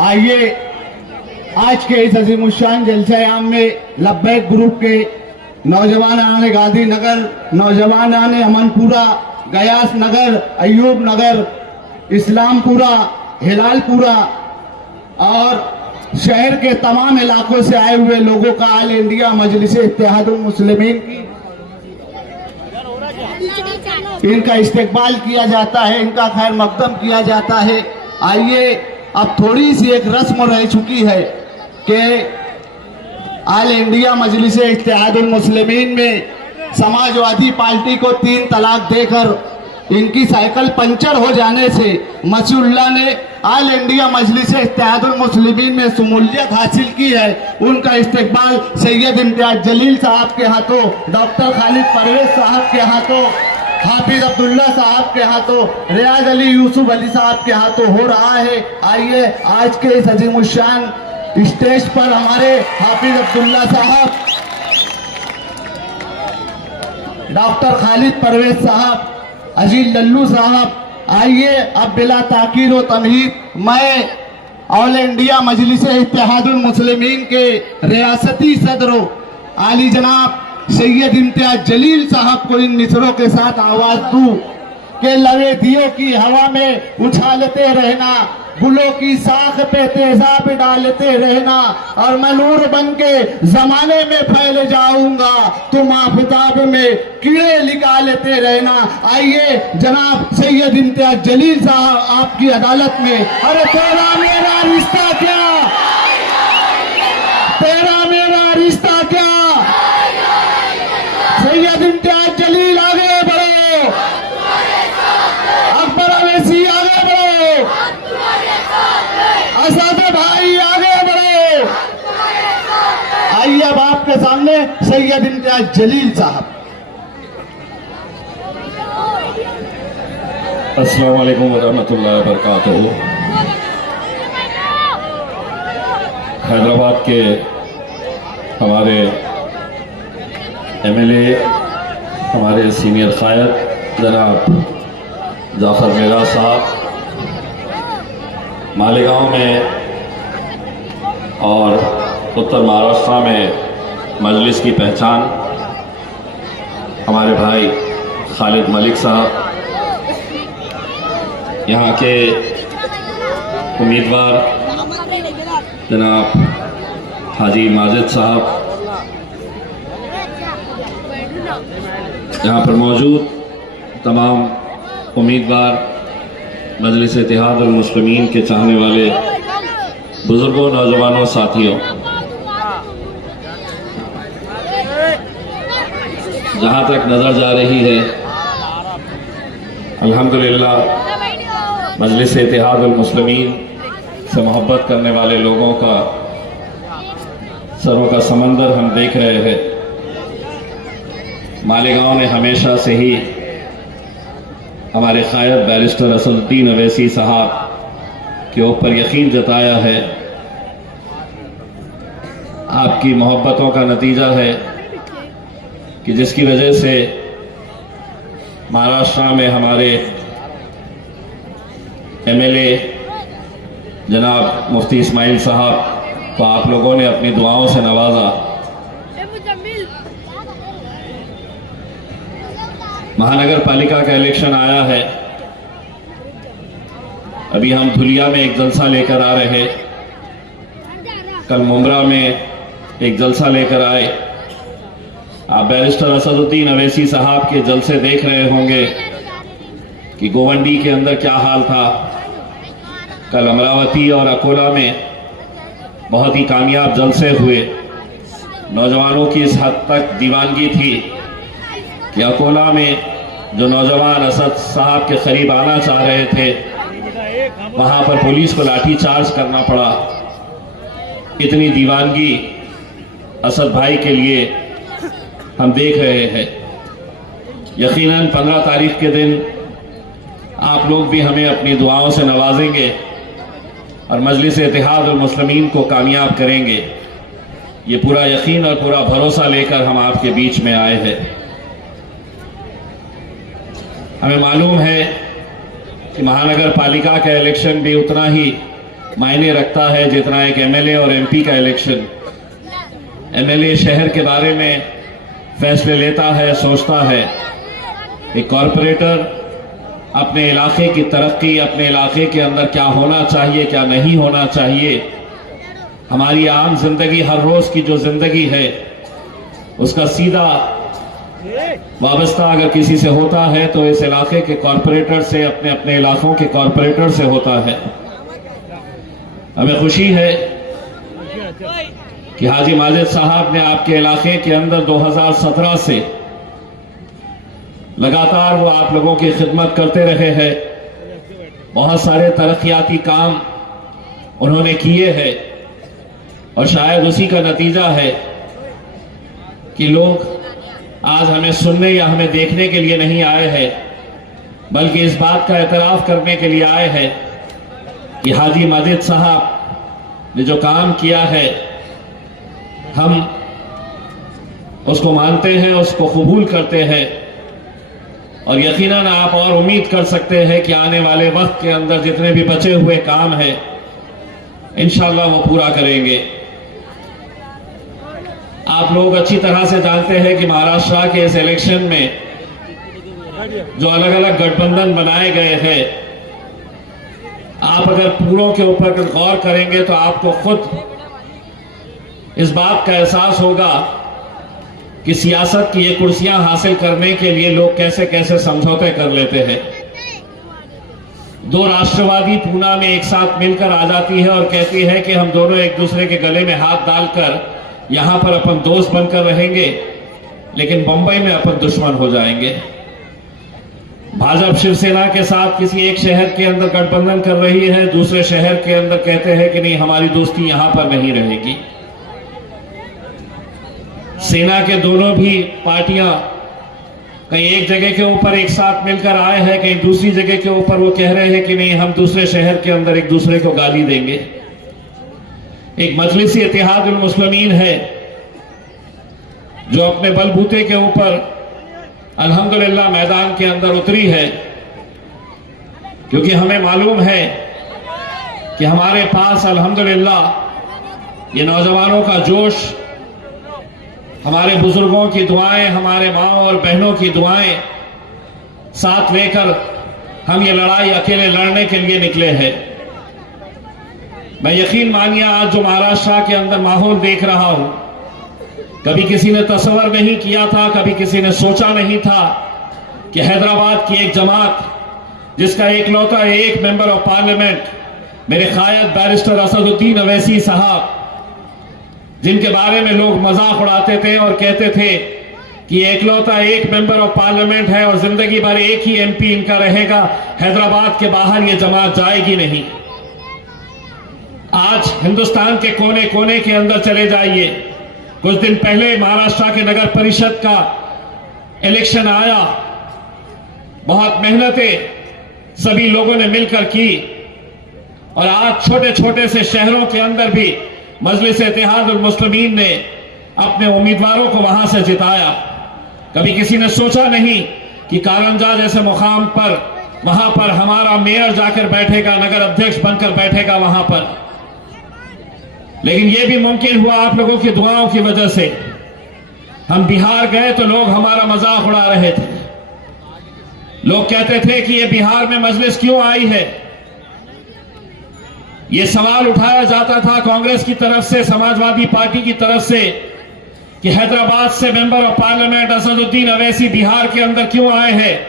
आइए आज के इस अजीमुशान जलसा-ए-आम में लब्बैक ग्रुप के नौजवान आने गांधीनगर, नौजवान आने अमनपुरा, गयास नगर, अयूब नगर, इस्लामपुरा, हिलालपुरा और शहर के तमाम इलाकों से आए हुए लोगों का ऑल इंडिया मजलिस इत्तेहादुल मुस्लिमीन की इनका इस्तकबाल किया जाता है, इनका खैर मकदम किया जाता है। आइए, अब थोड़ी सी एक रस्म रह चुकी है कि ऑल इंडिया मजलिस इत्तेहादुल मुस्लिमीन में समाजवादी पार्टी को 3 तलाक देकर इनकी साइकिल पंचर हो जाने से मसीहुल्लाह ने ऑल इंडिया मजलिस इत्तेहादुल मुस्लिमीन में शमूलियत हासिल की है। उनका इस्तकबाल सैयद इम्तियाज जलील साहब के हाथों, डॉक्टर खालिद परवेज साहब के हाथों हाफिज अब्दुल्ला साहब के हाथों, रियाज अली यूसुफ अली साहब के हाथों हो रहा है। आइए आज के इस अजीमुशान स्टेज पर हमारे हाफिज अब्दुल्ला साहब, डॉक्टर खालिद परवेज साहब, अजीज लल्लू साहब, आइए अब बिला ताकीर व तमहीद मैं ऑल इंडिया मजलिस इत्तेहादुल मुस्लिमीन के रियासती सदरों आली जनाब सैयद इम्तियाज जलील साहब को इन मिसरों के साथ आवाज दूं कि लवे दियो की हवा में उछालते रहना, गुलों की साख पे तेजाब डालते रहना, और मैं नूर बन के जमाने में फैल जाऊंगा, तुम आफताब में कीड़े निकालते रहना। आइए जनाब सैयद इम्तियाज जलील साहब आपकी अदालत में। अरे तेरा मेरा रिश्ता क्या, तेरा मेरा रिश्ता क्या, सैयद इम्तियाज जलील आगे बढ़ो, अकबर अवैसी आगे बढ़ो, असद भाई आगे बढ़ो। आइए अब आपके सामने सैयद इम्तियाज जलील साहब। अस्सलाम वालेकुम वरहमतुल्लाहि वबरकातुहू। हैदराबाद के हमारे एमएलए, हमारे सीनियर कायद जनाब जाफर मेरा साहब, मालेगांव में और उत्तर महाराष्ट्र में मजलिस की पहचान हमारे भाई खालिद मलिक साहब, यहाँ के उम्मीदवार जनाब हाजी माजिद साहब, यहाँ पर मौजूद तमाम उम्मीदवार, मजलिस इत्तेहादुल मुस्लिमीन के चाहने वाले बुजुर्गों, नौजवानों, साथियों, जहाँ तक नज़र जा रही है अल्हम्दुलिल्लाह मजलिस इत्तेहादुल मुस्लिमीन से मोहब्बत करने वाले लोगों का सरों का समंदर हम देख रहे हैं। मालेगांव ने हमेशा से ही हमारे कायद बैरिस्टर असदुद्दीन अवैसी साहब के ऊपर यकीन जताया है। आपकी मोहब्बतों का नतीजा है कि जिसकी वजह से महाराष्ट्र में हमारे एमएलए जनाब मुफ्ती इस्माइल साहब को आप लोगों ने अपनी दुआओं से नवाजा। महानगर पालिका का इलेक्शन आया है, अभी हम धुलिया में एक जलसा लेकर आ रहे, कल मुमरा में एक जलसा लेकर आए। आप बैरिस्टर असदुद्दीन अवैसी साहब के जलसे देख रहे होंगे कि गोवंडी के अंदर क्या हाल था। कल अमरावती और अकोला में बहुत ही कामयाब जलसे हुए। नौजवानों की इस हद तक दीवानगी थी कि अकोला में जो नौजवान असद साहब के करीब आना चाह रहे थे, वहां पर पुलिस को लाठीचार्ज करना पड़ा। इतनी दीवानगी असद भाई के लिए हम देख रहे हैं। यकीनन 15 तारीख के दिन आप लोग भी हमें अपनी दुआओं से नवाजेंगे और मजलिस इत्तेहादुल मुस्लिमीन को कामयाब करेंगे। ये पूरा यकीन और पूरा भरोसा लेकर हम आपके बीच में आए हैं। हमें मालूम है कि महानगर पालिका का इलेक्शन भी उतना ही मायने रखता है जितना एक एमएलए और एमपी का इलेक्शन। एमएलए शहर के बारे में फैसले लेता है, सोचता है। एक कॉरपोरेटर अपने इलाके की तरक्की, अपने इलाके के अंदर क्या होना चाहिए, क्या नहीं होना चाहिए, हमारी आम जिंदगी, हर रोज की जो जिंदगी है, उसका सीधा वाबस्ता अगर किसी से होता है तो इस इलाके के कॉरपोरेटर से, अपने अपने इलाकों के कॉरपोरेटर से होता है। हमें खुशी है कि हाजी माजिद साहब ने आपके इलाके के अंदर 2017 से लगातार वो आप लोगों की खिदमत करते रहे हैं। बहुत सारे तरक्याती काम उन्होंने किए हैं और शायद उसी का नतीजा है कि लोग आज हमें सुनने या हमें देखने के लिए नहीं आए हैं, बल्कि इस बात का एतराफ करने के लिए आए हैं कि हाजी माजिद साहब ने जो काम किया है हम उसको मानते हैं, उसको कबूल करते हैं और यकीनन आप और उम्मीद कर सकते हैं कि आने वाले वक्त के अंदर जितने भी बचे हुए काम हैं इंशाअल्लाह वो पूरा करेंगे। आप लोग अच्छी तरह से जानते हैं कि महाराष्ट्र के इस इलेक्शन में जो अलग अलग गठबंधन बनाए गए हैं, आप अगर पूरों के ऊपर गौर करेंगे तो आपको खुद इस बात का एहसास होगा कि सियासत की ये कुर्सियां हासिल करने के लिए लोग कैसे कैसे समझौते कर लेते हैं। दो राष्ट्रवादी पूना में एक साथ मिलकर आ जाती है और कहती है कि हम दोनों एक दूसरे के गले में हाथ डालकर यहां पर अपन दोस्त बनकर रहेंगे, लेकिन बंबई में अपन दुश्मन हो जाएंगे। भाजपा शिवसेना के साथ किसी एक शहर के अंदर गठबंधन कर रही है, दूसरे शहर के अंदर कहते हैं कि नहीं हमारी दोस्ती यहां पर नहीं रहेगी। सेना के दोनों भी पार्टियां कहीं एक जगह के ऊपर एक साथ मिलकर आए हैं, कहीं दूसरी जगह के ऊपर वो कह रहे हैं कि नहीं हम दूसरे शहर के अंदर एक दूसरे को गाली देंगे। एक मजलिस-ए इत्तेहादुल मुस्लिमीन है जो अपने बलबूते के ऊपर अल्हम्दुलिल्लाह मैदान के अंदर उतरी है, क्योंकि हमें मालूम है कि हमारे पास अल्हम्दुलिल्लाह ये नौजवानों का जोश, हमारे बुजुर्गों की दुआएं, हमारे माँ और बहनों की दुआएं साथ लेकर हम ये लड़ाई अकेले लड़ने के लिए निकले हैं। मैं यकीन मानिए आज जो महाराष्ट्र के अंदर माहौल देख रहा हूं, कभी किसी ने तस्वर नहीं किया था, कभी किसी ने सोचा नहीं था कि हैदराबाद की एक जमात जिसका एकलौता एक मेंबर ऑफ पार्लियामेंट मेरे कायद बैरिस्टर असदुद्दीन अवैसी साहब, जिनके बारे में लोग मजाक उड़ाते थे और कहते थे कि एकलौता एक मेंबर ऑफ पार्लियामेंट है और जिंदगी भर एक ही एमपी इनका रहेगा, हैदराबाद के बाहर ये जमात जाएगी नहीं। आज हिंदुस्तान के कोने कोने के अंदर चले जाइए, कुछ दिन पहले महाराष्ट्र के नगर परिषद का इलेक्शन आया, बहुत मेहनतें सभी लोगों ने मिलकर की और आज छोटे छोटे से शहरों के अंदर भी मजलिस-ए इत्तेहादुल मुस्लिमीन ने अपने उम्मीदवारों को वहां से जिताया। कभी किसी ने सोचा नहीं कि कारंजा जैसे मुकाम पर वहां पर हमारा मेयर जाकर बैठेगा, नगर अध्यक्ष बनकर बैठेगा वहां पर, लेकिन यह भी मुमकिन हुआ आप लोगों की दुआओं की वजह से। हम बिहार गए तो लोग हमारा मजाक उड़ा रहे थे, लोग कहते थे कि यह बिहार में मजलिस क्यों आई है। यह सवाल उठाया जाता था कांग्रेस की तरफ से, समाजवादी पार्टी की तरफ से, कि हैदराबाद से member of parliament Asaduddin Owaisi Bihar के अंदर क्यों आए हैं,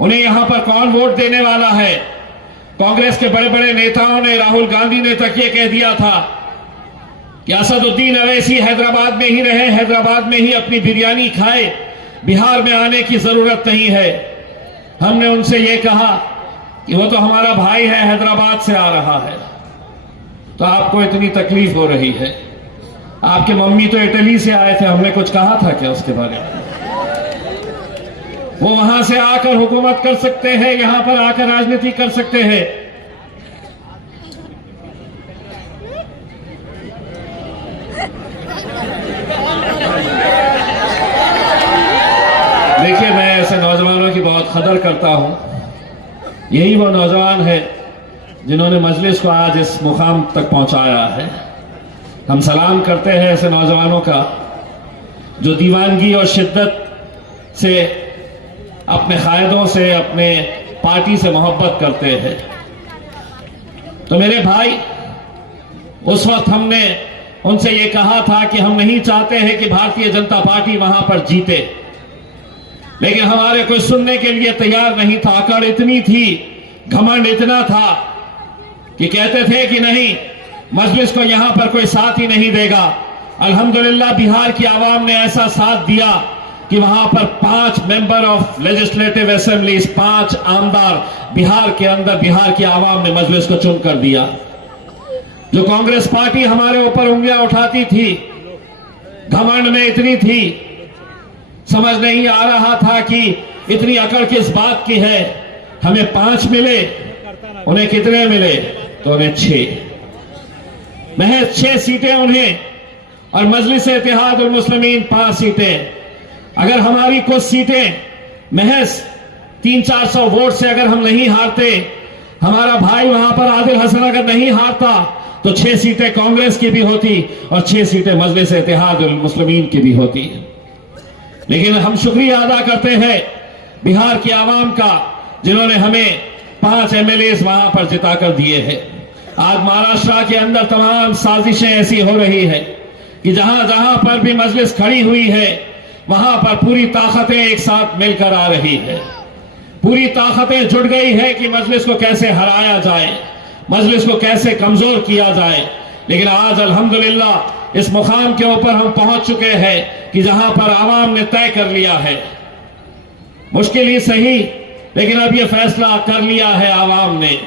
उन्हें यहां पर कौन वोट देने वाला है। कांग्रेस के बड़े बड़े नेताओं ने, राहुल गांधी ने तक ये कह दिया था कि असदुद्दीन अवैसी हैदराबाद में ही रहे, हैदराबाद में ही अपनी बिरयानी खाए, बिहार में आने की जरूरत नहीं है। हमने उनसे ये कहा कि वो तो हमारा भाई है, हैदराबाद से आ रहा है, तो आपको इतनी तकलीफ हो रही है। आपके मम्मी तो इटली से आए थे, हमने कुछ कहा था क्या उसके बारे में? वो वहां से आकर हुकूमत कर सकते हैं, यहां पर आकर राजनीति कर सकते हैं। देखिए, मैं ऐसे नौजवानों की बहुत कदर करता हूं। यही वो नौजवान है जिन्होंने मजलिस को आज इस मुकाम तक पहुंचाया है। हम सलाम करते हैं ऐसे नौजवानों का जो दीवानगी और शिद्दत से, अपने कायदों से, अपने पार्टी से मोहब्बत करते हैं। तो मेरे भाई, उस वक्त हमने उनसे ये कहा था कि हम नहीं चाहते हैं कि भारतीय जनता पार्टी वहां पर जीते, लेकिन हमारे कोई सुनने के लिए तैयार नहीं था। अकड़ इतनी थी, घमंड इतना था कि कहते थे कि नहीं, मजलिस को यहां पर कोई साथ ही नहीं देगा। अल्हम्दुलिल्लाह बिहार की आवाम ने ऐसा साथ दिया कि वहां पर 5 मेंबर ऑफ लेजिस्लेटिव असेंबलीज, 5 आमदार बिहार के अंदर, बिहार की आवाम ने मजलिस को चुन कर दिया। जो कांग्रेस पार्टी हमारे ऊपर उंगलियां उठाती थी, घमंड में इतनी थी, समझ नहीं आ रहा था कि इतनी अकड़ किस बात की है। हमें 5 मिले, उन्हें कितने मिले? तो उन्हें 6, महज 6 सीटें उन्हें, और मजलिस इत्तेहादुल मुस्लिमीन 5 सीटें। अगर हमारी कुछ सीटें महज 300-400 वोट से अगर हम नहीं हारते, हमारा भाई वहां पर आदिल हसन अगर नहीं हारता, तो 6 सीटें कांग्रेस की भी होती और 6 सीटें मजलिस इत्तेहादुल मुस्लिमीन की भी होती। लेकिन हम शुक्रिया अदा करते हैं बिहार की आवाम का, जिन्होंने हमें 5 MLAs वहां पर जिताकर दिए हैं। आज महाराष्ट्र के अंदर तमाम साजिशें ऐसी हो रही है कि जहां जहां पर भी मजलिस खड़ी हुई है, वहां पर पूरी ताकतें एक साथ मिलकर आ रही है। पूरी ताकतें जुट गई है कि मजलिस को कैसे हराया जाए, मजलिस को कैसे कमजोर किया जाए। लेकिन आज अल्हम्दुलिल्लाह इस मुकाम के ऊपर हम पहुंच चुके हैं कि जहां पर आवाम ने तय कर लिया है, मुश्किल ही सही, लेकिन अब यह फैसला कर लिया है आवाम ने,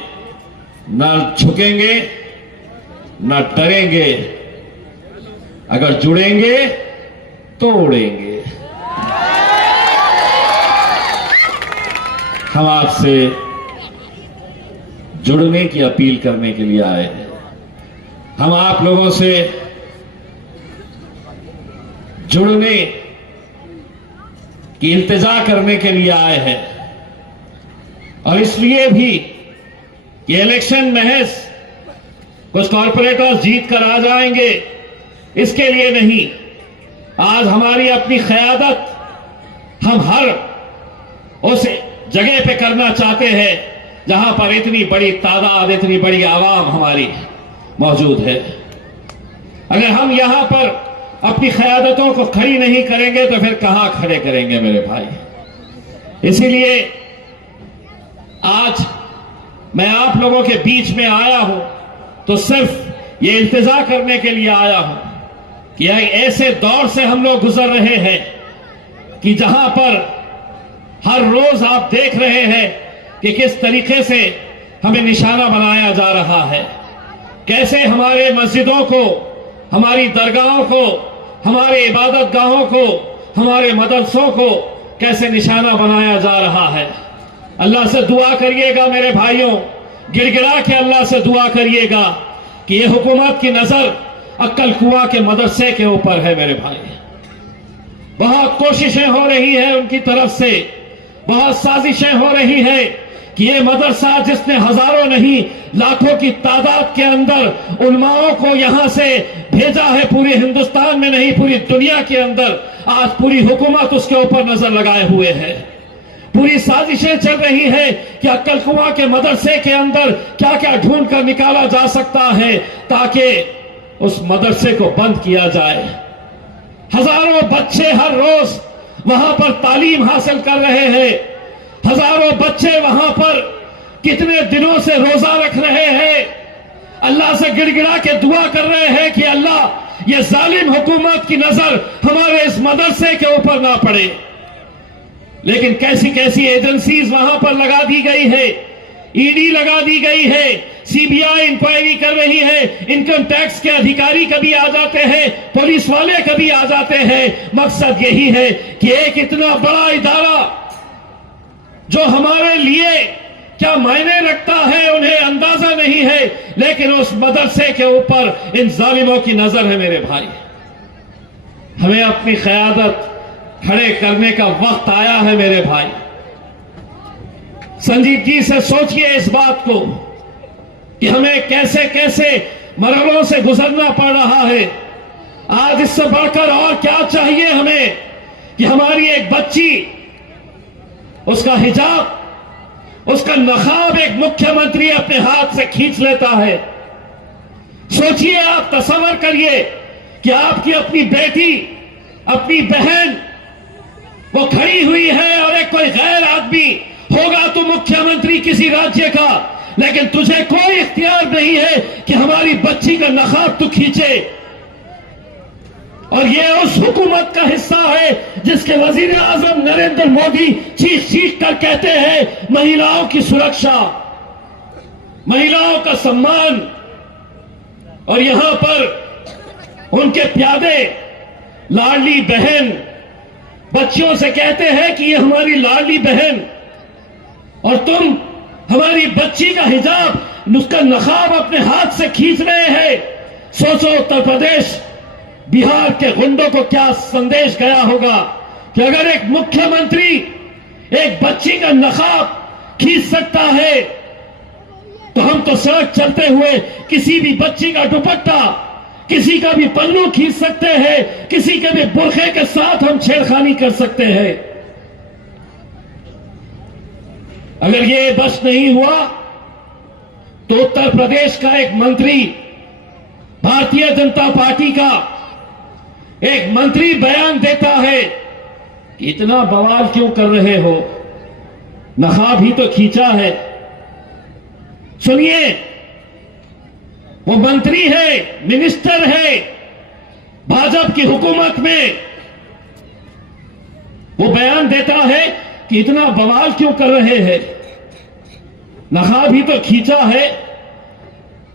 न झुकेंगे न डरेंगे, अगर जुड़ेंगे तो उड़ेंगे। हम आपसे जुड़ने की अपील करने के लिए आए हैं। हम आप लोगों से जुड़ने की इल्तिजा करने के लिए आए हैं, और इसलिए भी ये इलेक्शन महज कुछ कॉरपोरेटर्स जीत कर आ जाएंगे इसके लिए नहीं। आज हमारी अपनी क़यादत हम हर उस जगह पे करना चाहते हैं जहां पर इतनी बड़ी तादाद, इतनी बड़ी आवाम हमारी मौजूद है। अगर हम यहां पर अपनी क़यादतों को खड़ी नहीं करेंगे तो फिर कहां खड़े करेंगे मेरे भाई। इसीलिए आज मैं आप लोगों के बीच में आया हूं तो सिर्फ ये इल्तिजा करने के लिए आया हूं कि ऐसे दौर से हम लोग गुजर रहे हैं कि जहां पर हर रोज आप देख रहे हैं कि किस तरीके से हमें निशाना बनाया जा रहा है, कैसे हमारे मस्जिदों को, हमारी दरगाहों को, हमारे इबादत गाहों को, हमारे मदरसों को कैसे निशाना बनाया जा रहा है। अल्लाह से दुआ करिएगा मेरे भाइयों, गिड़गिड़ा के अल्लाह से दुआ करिएगा कि ये हुकूमत की नजर अक्कल कुआं के मदरसे के ऊपर है मेरे भाई। बहुत कोशिशें हो रही है उनकी तरफ से, बहुत साजिशें हो रही है कि ये मदरसा जिसने हजारों नहीं लाखों की तादाद के अंदर उलमाओं को यहां से भेजा है, पूरे हिंदुस्तान में नहीं पूरी दुनिया के अंदर, आज पूरी हुकूमत उसके ऊपर नजर लगाए हुए है। पूरी साजिशें चल रही है कि अक्कल कुआं के मदरसे के अंदर क्या क्या ढूंढ कर निकाला जा सकता है ताकि उस मदरसे को बंद किया जाए। हजारों बच्चे हर रोज वहां पर तालीम हासिल कर रहे हैं, हजारों बच्चे वहां पर कितने दिनों से रोजा रख रहे हैं, अल्लाह से गिड़गिड़ा के दुआ कर रहे हैं कि अल्लाह ये जालिम हुकूमत की नजर हमारे इस मदरसे के ऊपर ना पड़े। लेकिन कैसी कैसी एजेंसीज वहां पर लगा दी गई है, ईडी लगा दी गई है, सीबीआई इंक्वायरी कर रही है, इनकम टैक्स के अधिकारी कभी आ जाते हैं, पुलिस वाले कभी आ जाते हैं। मकसद यही है कि एक इतना बड़ा इदारा जो हमारे लिए क्या मायने रखता है उन्हें अंदाजा नहीं है, लेकिन उस मदरसे के ऊपर इन जालिमों की नजर है मेरे भाई। हमें अपनी क़यादत खड़े करने का वक्त आया है मेरे भाई। संजीदगी से सोचिए इस बात को कि हमें कैसे कैसे मरहलों से गुजरना पड़ रहा है। आज इससे बढ़कर और क्या चाहिए हमें कि हमारी एक बच्ची, उसका हिजाब, उसका नकाब एक मुख्यमंत्री अपने हाथ से खींच लेता है। सोचिए, आप तसव्वुर करिए कि आपकी अपनी बेटी, अपनी बहन वो खड़ी हुई है और एक कोई गैर आदमी होगा तो मुख्यमंत्री किसी राज्य का, लेकिन तुझे कोई इख्तियार नहीं है कि हमारी बच्ची का नकाब तू खींचे। और ये उस हुकूमत का हिस्सा है जिसके वजीर आजम नरेंद्र मोदी चीख चीख कर कहते हैं महिलाओं की सुरक्षा, महिलाओं का सम्मान, और यहां पर उनके प्यादे लाडली बहन बच्चियों से कहते हैं कि ये हमारी लाडली बहन, और तुम हमारी बच्ची का हिजाब, उसका नकाब अपने हाथ से खींच रहे हैं। सोचो उत्तर प्रदेश बिहार के गुंडों को क्या संदेश गया होगा कि अगर एक मुख्यमंत्री एक बच्ची का नकाब खींच सकता है तो हम तो सड़क चलते हुए किसी भी बच्ची का दुपट्टा, किसी का भी पल्लू खींच सकते हैं, किसी के भी बुरखे के साथ हम छेड़खानी कर सकते हैं। अगर ये बस नहीं हुआ तो उत्तर प्रदेश का एक मंत्री, भारतीय जनता पार्टी का एक मंत्री बयान देता है कि इतना बवाल क्यों कर रहे हो, नकाब ही तो खींचा है। सुनिए, वो मंत्री है, मिनिस्टर है भाजपा की हुकूमत में, वो बयान देता है कि इतना बवाल क्यों कर रहे हैं, नकाब ही तो खींचा है।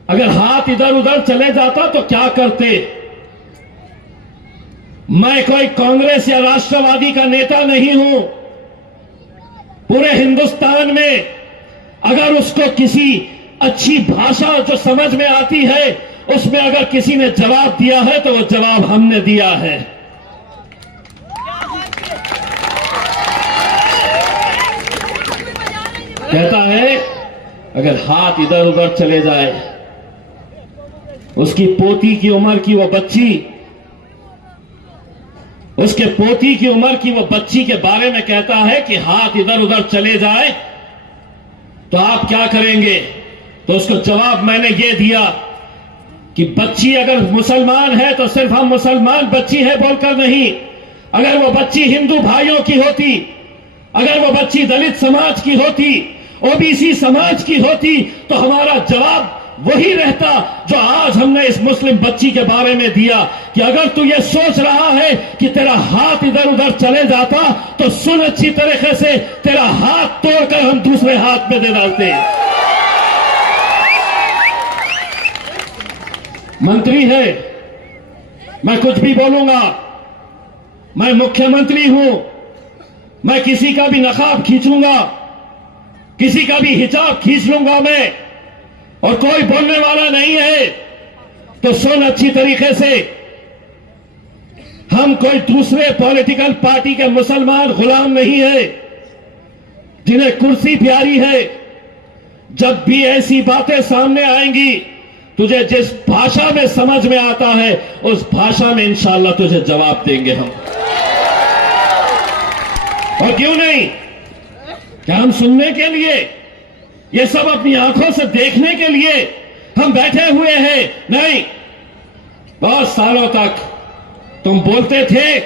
अगर हाथ इधर उधर चले जाता तो क्या करते। मैं कोई कांग्रेस या राष्ट्रवादी का नेता नहीं हूं। पूरे हिंदुस्तान में अगर उसको किसी अच्छी भाषा जो समझ में आती है उसमें अगर किसी ने जवाब दिया है तो वो जवाब हमने दिया है। कहता है अगर हाथ इधर उधर चले जाए, उसकी पोती की उम्र की वो बच्ची, उसके पोती की उम्र की वो बच्ची के बारे में कहता है कि हाथ इधर उधर चले जाए तो आप क्या करेंगे। तो उसको जवाब मैंने ये दिया कि बच्ची अगर मुसलमान है तो सिर्फ हम मुसलमान बच्ची है बोलकर नहीं, अगर वो बच्ची हिंदू भाइयों की होती, अगर वो बच्ची दलित समाज की होती, ओबीसी समाज की होती, तो हमारा जवाब वही रहता जो आज हमने इस मुस्लिम बच्ची के बारे में दिया कि अगर तू ये सोच रहा है कि तेरा हाथ इधर उधर चले जाता तो सुन अच्छी तरीके से, तेरा हाथ तोड़कर हम दूसरे हाथ में दे डालते। मंत्री है, मैं कुछ भी बोलूंगा, मैं मुख्यमंत्री हूं, मैं किसी का भी नकाब खींचूंगा, किसी का भी हिजाब खींच लूंगा मैं, और कोई बोलने वाला नहीं है। तो सुन अच्छी तरीके से, हम कोई दूसरे पॉलिटिकल पार्टी के मुसलमान गुलाम नहीं है जिन्हें कुर्सी प्यारी है। जब भी ऐसी बातें सामने आएंगी, तुझे जिस भाषा में समझ में आता है उस भाषा में इंशाअल्लाह तुझे जवाब देंगे हम। और क्यों नहीं, क्या हम सुनने के लिए, ये सब अपनी आंखों से देखने के लिए हम बैठे हुए हैं? नहीं, बहुत सालों तक तुम बोलते थे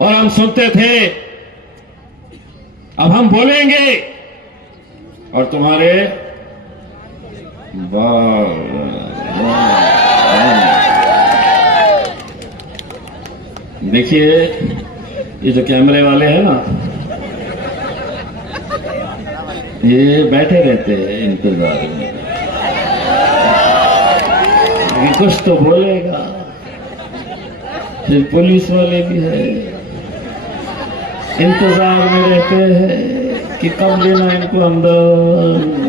और हम सुनते थे, अब हम बोलेंगे और तुम्हारे देखिए ये जो कैमरे वाले हैं ना, ये बैठे रहते हैं इंतजार में कि कुछ तो बोलेगा। फिर पुलिस वाले भी है, इंतजार में रहते हैं कि कब लेना इनको अंदर।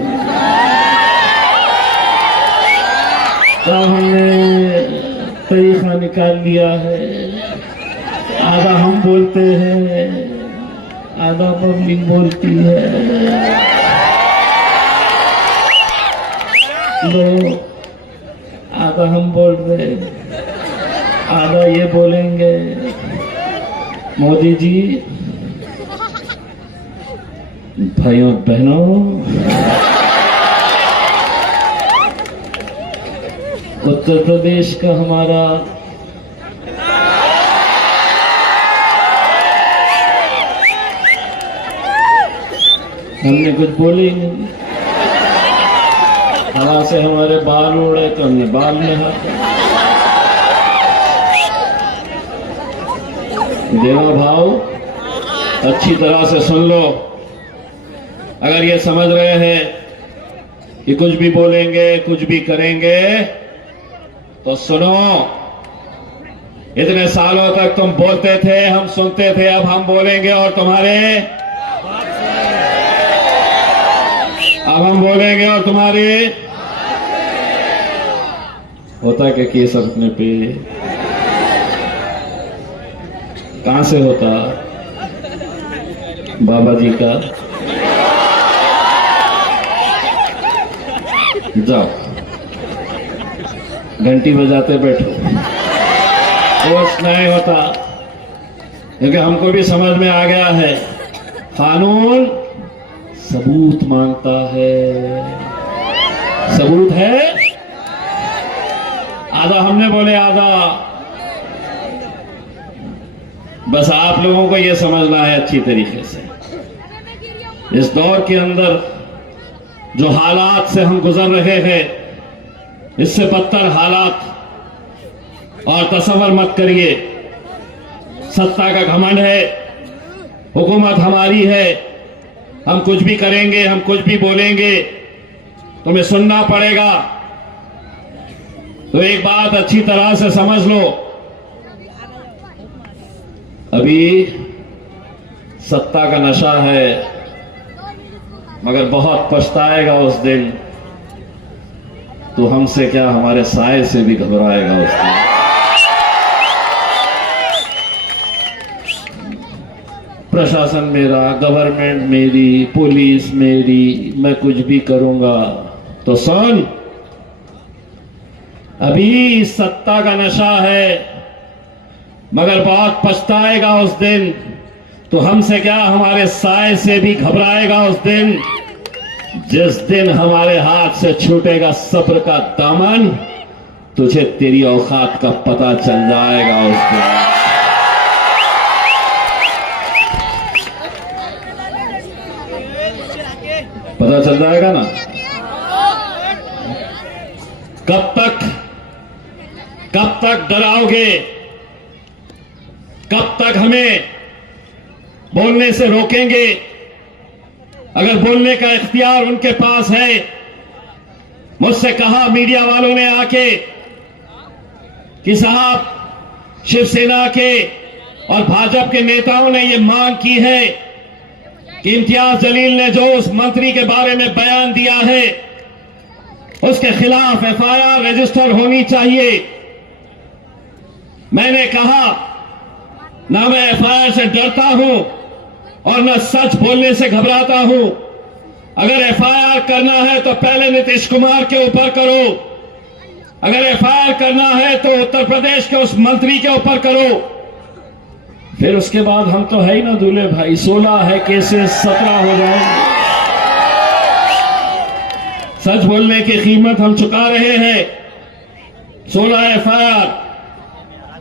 तब हमने तरीका निकाल लिया है, आधा हम बोलते हैं, आधा पब्लिक बोलती है। लो, आधा हम बोल रहे, आधा ये बोलेंगे। मोदी जी, भाइयों बहनों, उत्तर प्रदेश का हमारा हमने कुछ बोले नहीं, हवा से हमारे बाल उड़े तो हमने बाल में हाथ। देवा भाव अच्छी तरह से सुन लो, अगर ये समझ रहे हैं कि कुछ भी बोलेंगे कुछ भी करेंगे तो सुनो, इतने सालों तक तुम बोलते थे, हम सुनते थे, अब हम बोलेंगे और तुम्हारे होता क्या केस अपने पे? कहां से होता? बाबा जी का। जाओ, घंटी बजाते बैठो, कोर्स नहीं होता, क्योंकि हमको भी समझ में आ गया है कानून सबूत मांगता है। सबूत है, आधा हमने बोले, आधा बस आप लोगों को यह समझना है अच्छी तरीके से। इस दौर के अंदर जो हालात से हम गुजर रहे हैं, इससे बदतर हालात और तसव्वुर मत करिए। सत्ता का घमंड है, हुकूमत हमारी है, हम कुछ भी करेंगे, हम कुछ भी बोलेंगे, तुम्हें सुनना पड़ेगा। तो एक बात अच्छी तरह से समझ लो, अभी सत्ता का नशा है, मगर बहुत पछताएगा उस दिन तो हमसे क्या, हमारे साए से भी घबराएगा उस दिन। प्रशासन मेरा, गवर्नमेंट मेरी, पुलिस मेरी, मैं कुछ भी करूंगा। तो सुन, अभी सत्ता का नशा है, मगर बहुत पछताएगा उस दिन तो हमसे क्या, हमारे साए से भी घबराएगा उस दिन। जिस दिन हमारे हाथ से छूटेगा सब्र का दामन, तुझे तेरी औकात का पता चल जाएगा उस दिन। पता चल जाएगा ना। कब तक डराओगे? कब तक हमें बोलने से रोकेंगे? अगर बोलने का इख्तियार उनके पास है, मुझसे कहा मीडिया वालों ने आके कि साहब शिवसेना के और भाजपा के नेताओं ने यह मांग की है कि इम्तियाज जलील ने जो उस मंत्री के बारे में बयान दिया है उसके खिलाफ एफआईआर रजिस्टर होनी चाहिए। मैंने कहा, ना मैं एफआईआर से डरता हूं और न सच बोलने से घबराता हूं। अगर एफआईआर करना है तो पहले नीतीश कुमार के ऊपर करो, अगर एफआईआर करना है तो उत्तर प्रदेश के उस मंत्री के ऊपर करो, फिर उसके बाद हम तो है ही ना दूल्हे भाई, 16 है केसेस, 17 हो जाएंगे। सच बोलने की कीमत हम चुका रहे हैं। 16 एफआईआर,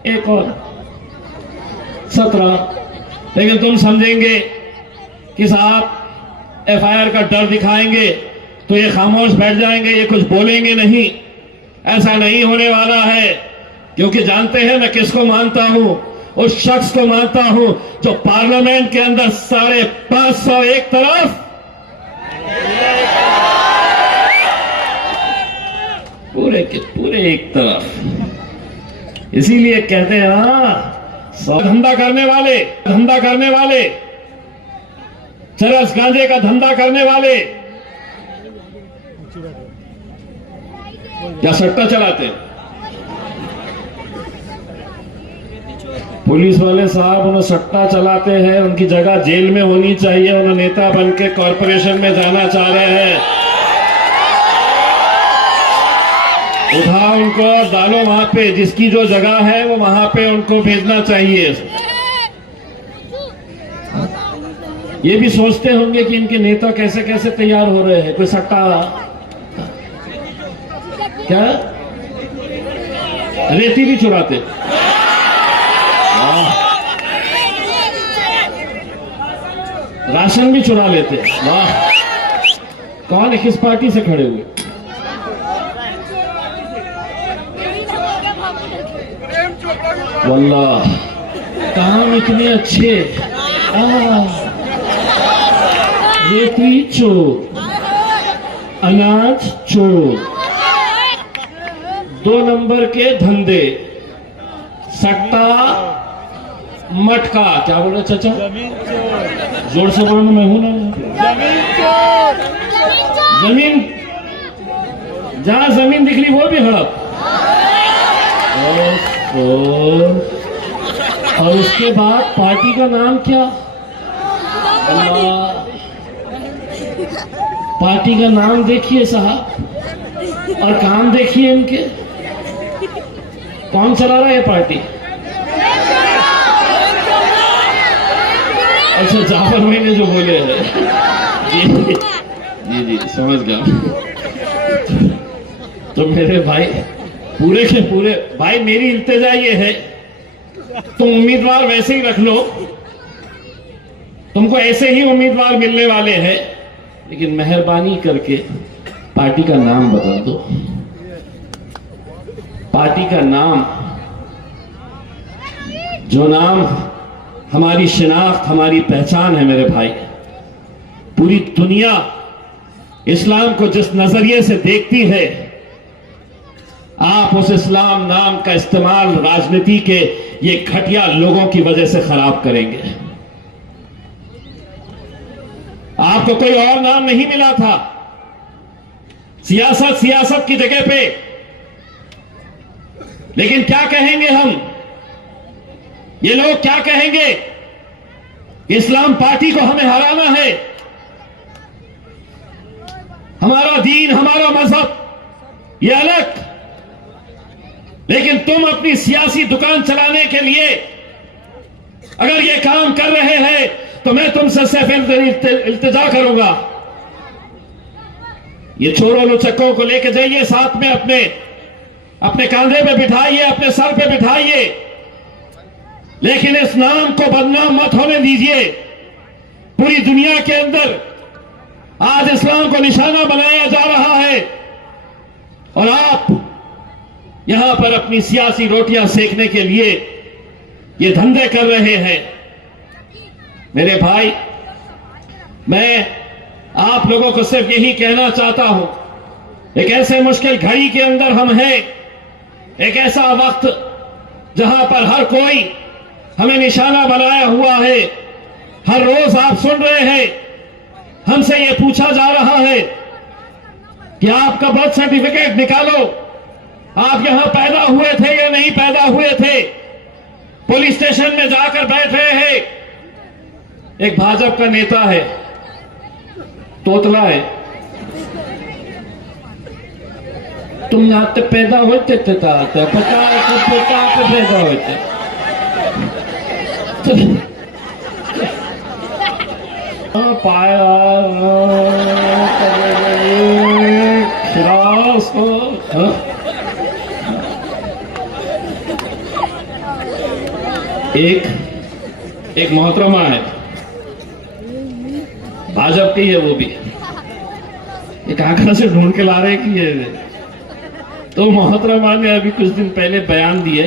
एक और 17। लेकिन तुम समझेंगे कि साहब एफआईआर का डर दिखाएंगे तो ये खामोश बैठ जाएंगे, ये कुछ बोलेंगे नहीं। ऐसा नहीं होने वाला है, क्योंकि जानते हैं मैं किसको मानता हूं? उस शख्स को मानता हूं जो पार्लियामेंट के अंदर 550 एक तरफ, पूरे के पूरे एक तरफ। इसीलिए कहते हैं ना, धंधा करने वाले, चरस गांजे का धंधा करने वाले क्या सट्टा चलाते? पुलिस वाले साहब उन्हें सट्टा चलाते हैं, उनकी जगह जेल में होनी चाहिए। उन्हें नेता बन के कॉरपोरेशन में जाना चाह रहे हैं, उठा उनको और डालो वहां पे, जिसकी जो जगह है वो वहां पे उनको भेजना चाहिए। ये भी सोचते होंगे कि इनके नेता कैसे कैसे तैयार हो रहे हैं, कोई सट्टा क्या, रेती भी चुराते, राशन भी चुरा लेते। वाह, कौन है, किस पार्टी से खड़े हुए? वल्लाह काम इतने अच्छे। रेती चोर, अनाज चोर, 2 नंबर के धंधे, सट्टा मटका, क्या बोल रहे चाचा? जोर से बोलो, मैं हूं ना। जमीन, जहां जमीन दिख रही वो भी हड़प। और उसके बाद पार्टी का नाम क्या? पार्टी का नाम देखिए साहब, और काम देखिए इनके। कौन चला रहा है ये पार्टी? अच्छा, जाफर भाई ने जो बोले हैं। जी जी जी, समझ गया। तो मेरे भाई पूरे के पूरे भाई, मेरी इल्तिजा ये है, तुम उम्मीदवार वैसे ही रख लो, तुमको ऐसे ही उम्मीदवार मिलने वाले हैं, लेकिन मेहरबानी करके पार्टी का नाम बदल दो। पार्टी का नाम, जो नाम हमारी शिनाख्त, हमारी पहचान है मेरे भाई, पूरी दुनिया इस्लाम को जिस नजरिए से देखती है, आप उस इस्लाम नाम का इस्तेमाल राजनीति के ये घटिया लोगों की वजह से खराब करेंगे। आपको कोई और नाम नहीं मिला था। सियासत सियासत की जगह पे, लेकिन क्या कहेंगे हम? ये लोग क्या कहेंगे? इस्लाम पार्टी को हमें हराना है, हमारा दीन, हमारा मजहब ये अलग, लेकिन तुम अपनी सियासी दुकान चलाने के लिए अगर ये काम कर रहे हैं तो मैं तुमसे सिर्फ इल्तिजा करूंगा, ये छोरों लुचक्कों को लेके जाइए साथ में, अपने कंधे पे बिठाइए, अपने सर पे बिठाइए, लेकिन इस नाम को बदनाम मत होने दीजिए। पूरी दुनिया के अंदर आज इस्लाम को निशाना बनाया जा रहा है, और आप यहां पर अपनी सियासी रोटियां सेकने के लिए ये धंधे कर रहे हैं। मेरे भाई, मैं आप लोगों को सिर्फ यही कहना चाहता हूं, एक ऐसे मुश्किल घड़ी के अंदर हम हैं, एक ऐसा वक्त जहां पर हर कोई हमें निशाना बनाया हुआ है। हर रोज आप सुन रहे हैं, हमसे यह पूछा जा रहा है कि आपका बर्थ सर्टिफिकेट निकालो, आप यहां पैदा हुए थे या नहीं पैदा हुए थे। पुलिस स्टेशन में जाकर बैठ रहे हैं, एक भाजपा का नेता है, तोतला है, तुम यहां तक पैदा होते थे, पता पैदा होते पाया एक मोहतरमा है, भाजपा की है, वो भी एक आंकड़ा से ढूंढ के ला रहे कि ये, तो मोहतरमा ने अभी कुछ दिन पहले बयान दिए,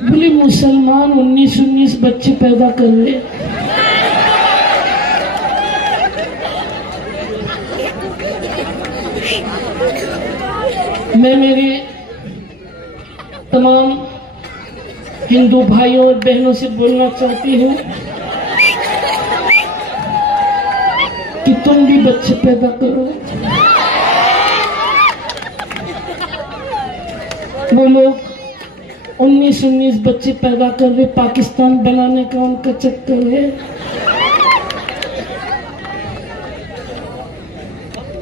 बोले मुसलमान 19 बच्चे पैदा कर रहे। मैं मेरे तमाम हिंदू भाइयों और बहनों से बोलना चाहती हूँ कि तुम भी बच्चे पैदा करो। वो लोग 19 बच्चे पैदा कर रहे, पाकिस्तान बनाने का उनका चक्कर है।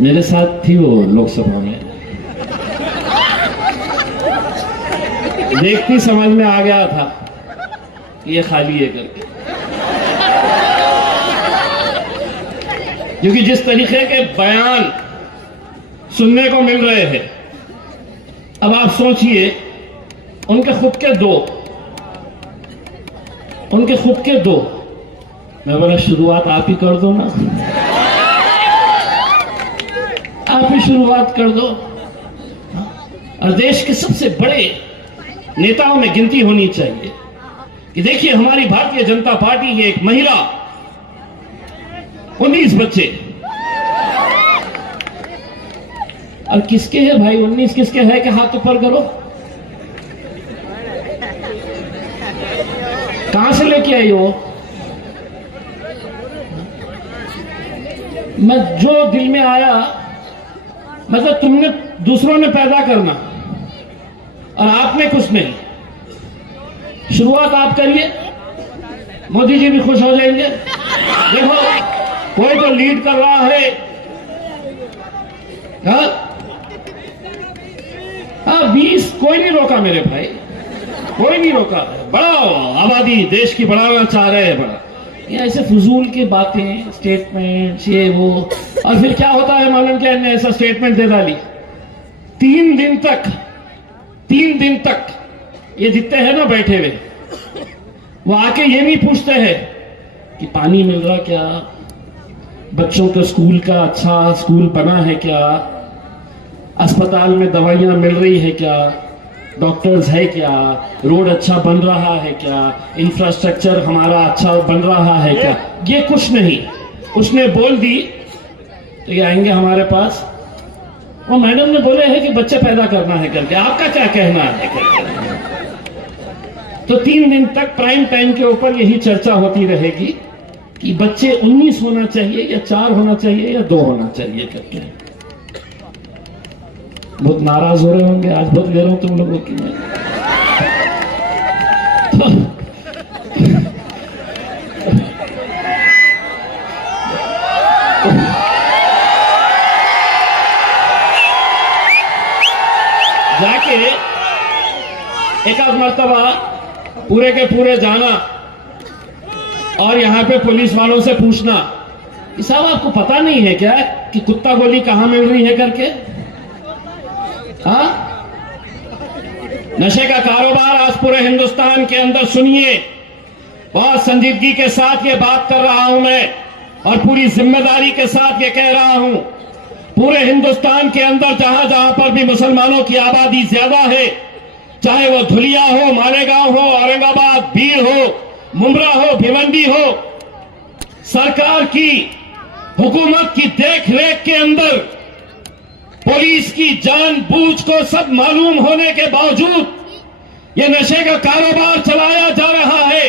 मेरे साथ थी वो लोकसभा में, देखती समझ में आ गया था ये खाली है करके, क्योंकि जिस तरीके के बयान सुनने को मिल रहे हैं, अब आप सोचिए उनके खुद के दो, मैं बोला शुरुआत आप ही कर दो ना, आप ही शुरुआत कर दो। और देश के सबसे बड़े नेताओं में गिनती होनी चाहिए कि देखिए हमारी भारतीय जनता पार्टी की एक महिला 19 बच्चे, और किसके है भाई 19 किसके है कि हाथ ऊपर करो। कहां से लेके आई हो? मैं जो दिल में आया, मतलब तुमने दूसरों ने पैदा करना और आपने कुछ नहीं। शुरुआत आप करिए, मोदी जी भी खुश हो जाएंगे। देखो कोई तो लीड कर रहा है, हाँ 20 कोई नहीं रोका मेरे भाई, कोई नहीं रोका। बड़ा आबादी देश की बढ़ाना चाह रहे हैं, बड़ा ये ऐसे फजूल की बातें, स्टेटमेंट ये वो, और फिर क्या होता है मालूम क्या? इन्हें ऐसा स्टेटमेंट दे डाली, 3 दिन तक ये जितने हैं ना बैठे हुए, वो आके ये नहीं पूछते हैं कि पानी मिल रहा क्या, बच्चों के स्कूल का अच्छा स्कूल बना है क्या, अस्पताल में दवाइयां मिल रही है क्या, डॉक्टर्स है क्या, रोड अच्छा बन रहा है क्या, इंफ्रास्ट्रक्चर हमारा अच्छा बन रहा है क्या, ये कुछ नहीं। उसने बोल दी तो ये आएंगे हमारे पास, वो मैडम ने बोले हैं कि बच्चे पैदा करना है करके, आपका क्या कहना है करके। तो 3 दिन तक प्राइम टाइम के ऊपर यही चर्चा होती रहेगी कि बच्चे 19 होना चाहिए या 4 होना चाहिए या 2 होना चाहिए करके। बहुत नाराज हो रहे होंगे, आज बहुत ले रहा हूं तुम लोगों की मैं। जाके एक आध मर्तबा पूरे के पूरे जाना और यहां पे पुलिस वालों से पूछना कि साहब आपको पता नहीं है क्या कि कुत्ता गोली कहां मिल रही है करके? हाँ, नशे का कारोबार आज पूरे हिंदुस्तान के अंदर, सुनिए बहुत संजीदगी के साथ ये बात कर रहा हूं मैं, और पूरी जिम्मेदारी के साथ ये कह रहा हूं, पूरे हिंदुस्तान के अंदर जहां जहां पर भी मुसलमानों की आबादी ज्यादा है, चाहे वो धुलिया हो, मालेगांव हो, औरंगाबाद, भीड़ हो, मुमरा हो, भिवंडी हो, सरकार की हुकूमत की देख रेख के अंदर पुलिस की जानबूझ को सब मालूम होने के बावजूद ये नशे का कारोबार चलाया जा रहा है।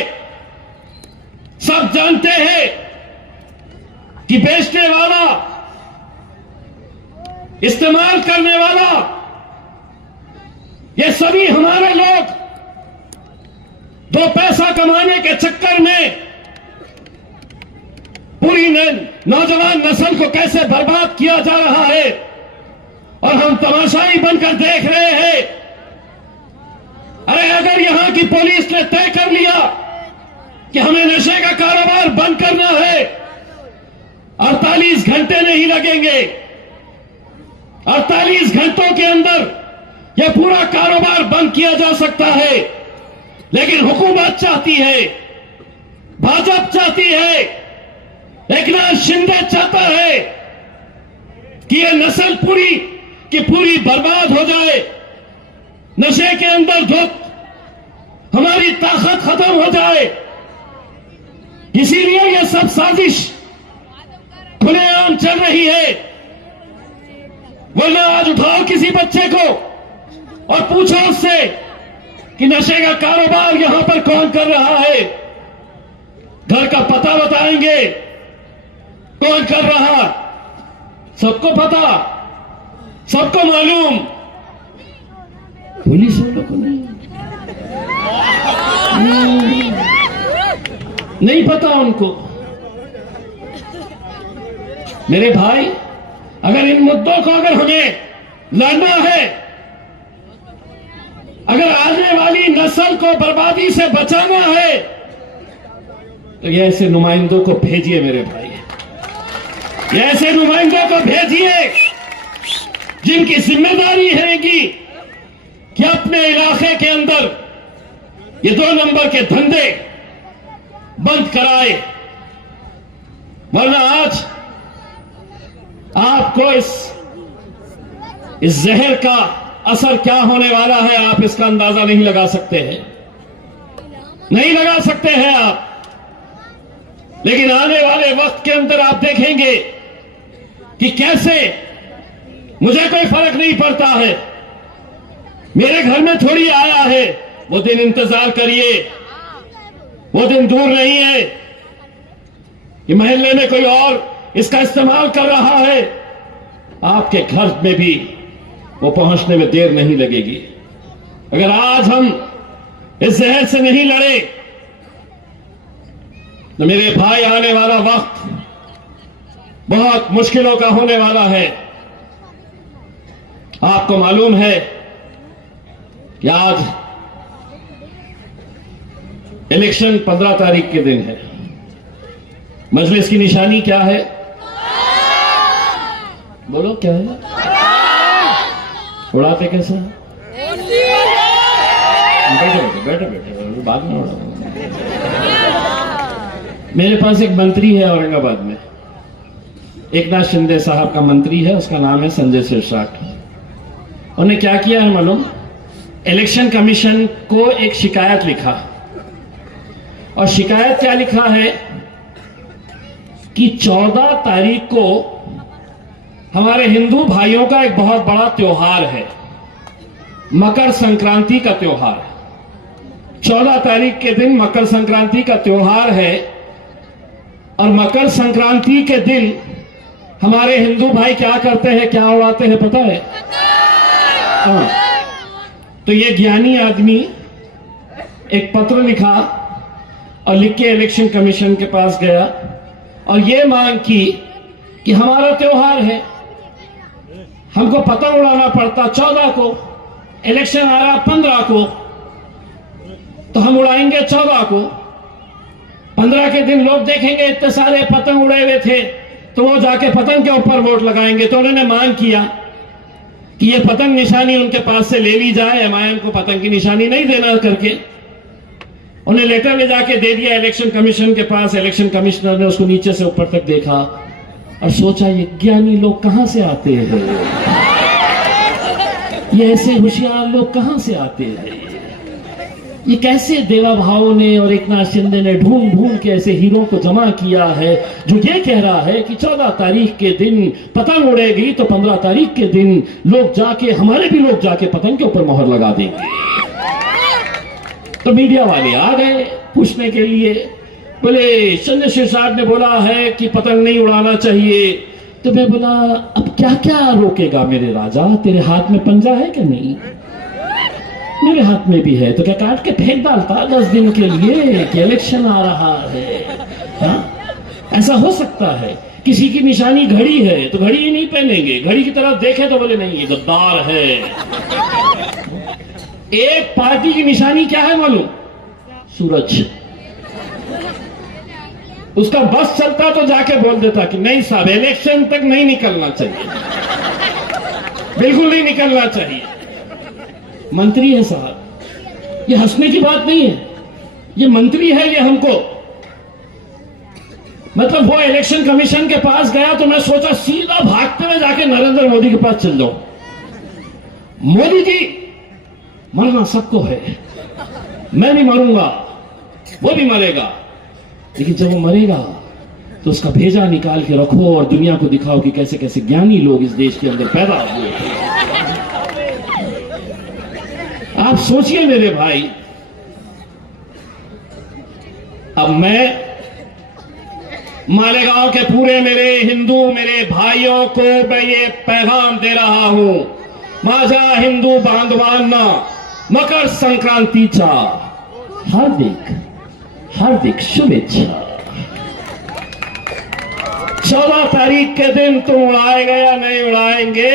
सब जानते हैं कि बेचने वाला, इस्तेमाल करने वाला, ये सभी हमारे लोग 2 पैसा कमाने के चक्कर में पूरी नौजवान नस्ल को कैसे बर्बाद किया जा रहा है, और हम तमाशाई बनकर देख रहे हैं। अरे अगर यहां की पुलिस ने तय कर लिया कि हमें नशे का कारोबार बंद करना है, 48 घंटे नहीं लगेंगे, 48 घंटों के अंदर यह पूरा कारोबार बंद किया जा सकता है। लेकिन हुकूमत चाहती है, भाजपा चाहती है, एकनाथ शिंदे चाहता है कि यह नस्ल पूरी की पूरी बर्बाद हो जाए, नशे के अंदर धुत, हमारी ताकत खत्म हो जाए। इसीलिए यह सब साजिश खुलेआम चल रही है। वरना आज उठाओ किसी बच्चे को और पूछो उससे कि नशे का कारोबार यहां पर कौन कर रहा है, घर का पता बताएंगे कौन कर रहा, सबको पता, सबको मालूम, पुलिस वालों को नहीं पता उनको। मेरे भाई, अगर इन मुद्दों को अगर हमें लड़ना है, अगर आने वाली नस्ल को बर्बादी से बचाना है, तो ये ऐसे नुमाइंदों को भेजिए मेरे भाई, ये ऐसे नुमाइंदों को भेजिए जिनकी जिम्मेदारी रहेगी कि अपने इलाके के अंदर ये 2 नंबर के धंधे बंद कराए। वरना आज आपको इस जहर का असर क्या होने वाला है, आप इसका अंदाजा नहीं लगा सकते हैं, नहीं लगा सकते हैं आप। लेकिन आने वाले वक्त के अंदर आप देखेंगे कि कैसे, मुझे कोई फर्क नहीं पड़ता है, मेरे घर में थोड़ी आया है, वो दिन इंतजार करिए वो दिन दूर नहीं है कि मोहल्ले में कोई और इसका इस्तेमाल कर रहा है। आपके घर में भी वो पहुंचने में देर नहीं लगेगी। अगर आज हम इस जहर से नहीं लड़े तो मेरे भाई आने वाला वक्त बहुत मुश्किलों का होने वाला है। आपको मालूम है कि आज इलेक्शन 15 तारीख के दिन है। मजलिस की निशानी क्या है? बोलो क्या है? उड़ाते कैसे? बैठे बैठे बाद में उड़ा। मेरे पास एक मंत्री है औरंगाबाद में, एकनाथ शिंदे साहब का मंत्री है, उसका नाम है संजय सिरसाट। उन्होंने क्या किया है मालूम? इलेक्शन कमीशन को एक शिकायत लिखा, और शिकायत क्या लिखा है कि 14 तारीख को हमारे हिंदू भाइयों का एक बहुत बड़ा त्योहार है, मकर संक्रांति का त्योहार। 14 तारीख के दिन मकर संक्रांति का त्योहार है, और मकर संक्रांति के दिन हमारे हिंदू भाई क्या करते हैं, क्या उड़ाते हैं पता है? हाँ। तो ये ज्ञानी आदमी एक पत्र लिखा और लिख के इलेक्शन कमीशन के पास गया और ये मांग की कि हमारा त्योहार है, हमको पतंग उड़ाना पड़ता 14 को, इलेक्शन आ रहा 15 को, तो हम उड़ाएंगे 14 को। 15 के दिन लोग देखेंगे इतने सारे पतंग उड़े हुए थे, तो वो जाके पतंग के ऊपर वोट लगाएंगे। तो उन्होंने मांग किया कि ये पतंग निशानी उनके पास से ले ली जाए, एमआईएम को पतंग की निशानी नहीं देना करके। उन्हें लेटर ले जाके दे दिया इलेक्शन कमीशन के पास। इलेक्शन कमिश्नर ने उसको नीचे से ऊपर तक देखा और सोचा ये ज्ञानी लोग कहां से आते हैं, ये ऐसे होशियार लोग कहां से आते हैं, ये कैसे देवा भाव ने और एकनाथ शिंदे ने ढूंढ ढूंढ के ऐसे हीरो को जमा किया है जो ये कह रहा है कि 14 तारीख के दिन पतंग उड़ेगी तो 15 तारीख के दिन लोग जाके, हमारे भी लोग जाके पतंग के ऊपर मोहर लगा देंगे। तो मीडिया वाले आ गए पूछने के लिए, बोले संजय सिरसाट ने बोला है कि पतंग नहीं उड़ाना चाहिए। तो मैं बोला अब क्या क्या रोकेगा मेरे राजा, तेरे हाथ में पंजा है कि नहीं? मेरे हाथ में भी है, तो क्या काट के फेंक डालता 10 दिन के लिए कि इलेक्शन आ रहा है? हाँ? ऐसा हो सकता है। किसी की निशानी घड़ी है तो घड़ी ही नहीं पहनेंगे, घड़ी की तरफ देखे तो बोले नहीं ये गद्दार है। एक पार्टी की निशानी क्या है मालूम? सूरज। उसका बस चलता तो जाके बोल देता कि नहीं साहब इलेक्शन तक नहीं निकलना चाहिए, बिल्कुल नहीं निकलना चाहिए। मंत्री है साहब, ये हंसने की बात नहीं है, ये मंत्री है। ये हमको मतलब वो इलेक्शन कमीशन के पास गया तो मैं सोचा सीधा भागते हुए जाके नरेंद्र मोदी के पास चल जाऊं। मोदी जी मरना सबको है, मैं भी मरूंगा, वो भी मरेगा, लेकिन जब वो मरेगा तो उसका भेजा निकाल के रखो और दुनिया को दिखाओ कि कैसे कैसे ज्ञानी लोग इस देश के अंदर पैदा हुए। आप सोचिए मेरे भाई, अब मैं मालेगांव के पूरे मेरे हिंदू मेरे भाइयों को मैं ये पैगाम दे रहा हूं, माझा हिंदू बांधवांना मकर संक्रांतीचा हार्दिक शुभेच्छा। 14 तारीख के दिन तुम उड़ाएंगे या नहीं उड़ाएंगे?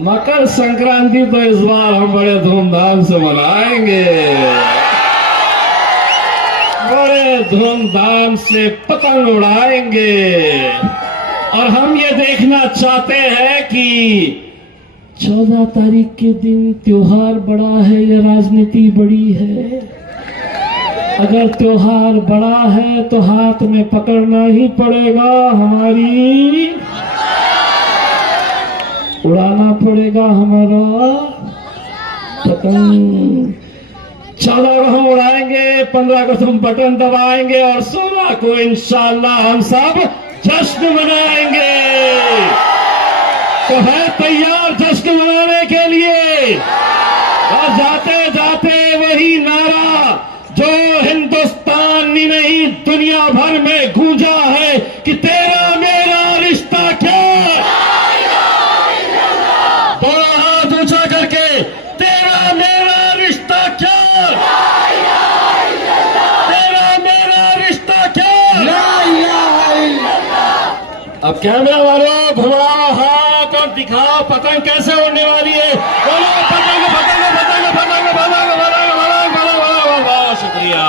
मकर संक्रांति तो इस बार हम बड़े धूमधाम से मनाएंगे, बड़े धूमधाम से पतंग उड़ाएंगे। और हम ये देखना चाहते हैं कि 14 तारीख के दिन त्योहार बड़ा है या राजनीति बड़ी है? अगर त्योहार बड़ा है तो हाथ में पकड़ना ही पड़ेगा, हमारी उड़ाना पड़ेगा हमारा पतंग। 14 को हम उड़ाएंगे, 15 को तुम बटन दबाएंगे और 16 को इंशाअल्लाह हम सब जश्न मनाएंगे। तो है तैयार जश्न मनाने के लिए? और जाते जाते वही नारा जो हिंद अब कैमरा वालों घुमाओ हाथ और दिखाओ पतंग कैसे उड़ने वाली है। बोलो पतंग पतंग पतंग पतंग पतंग पतंग पतंग पतंग पतंग। बहुत शुक्रिया।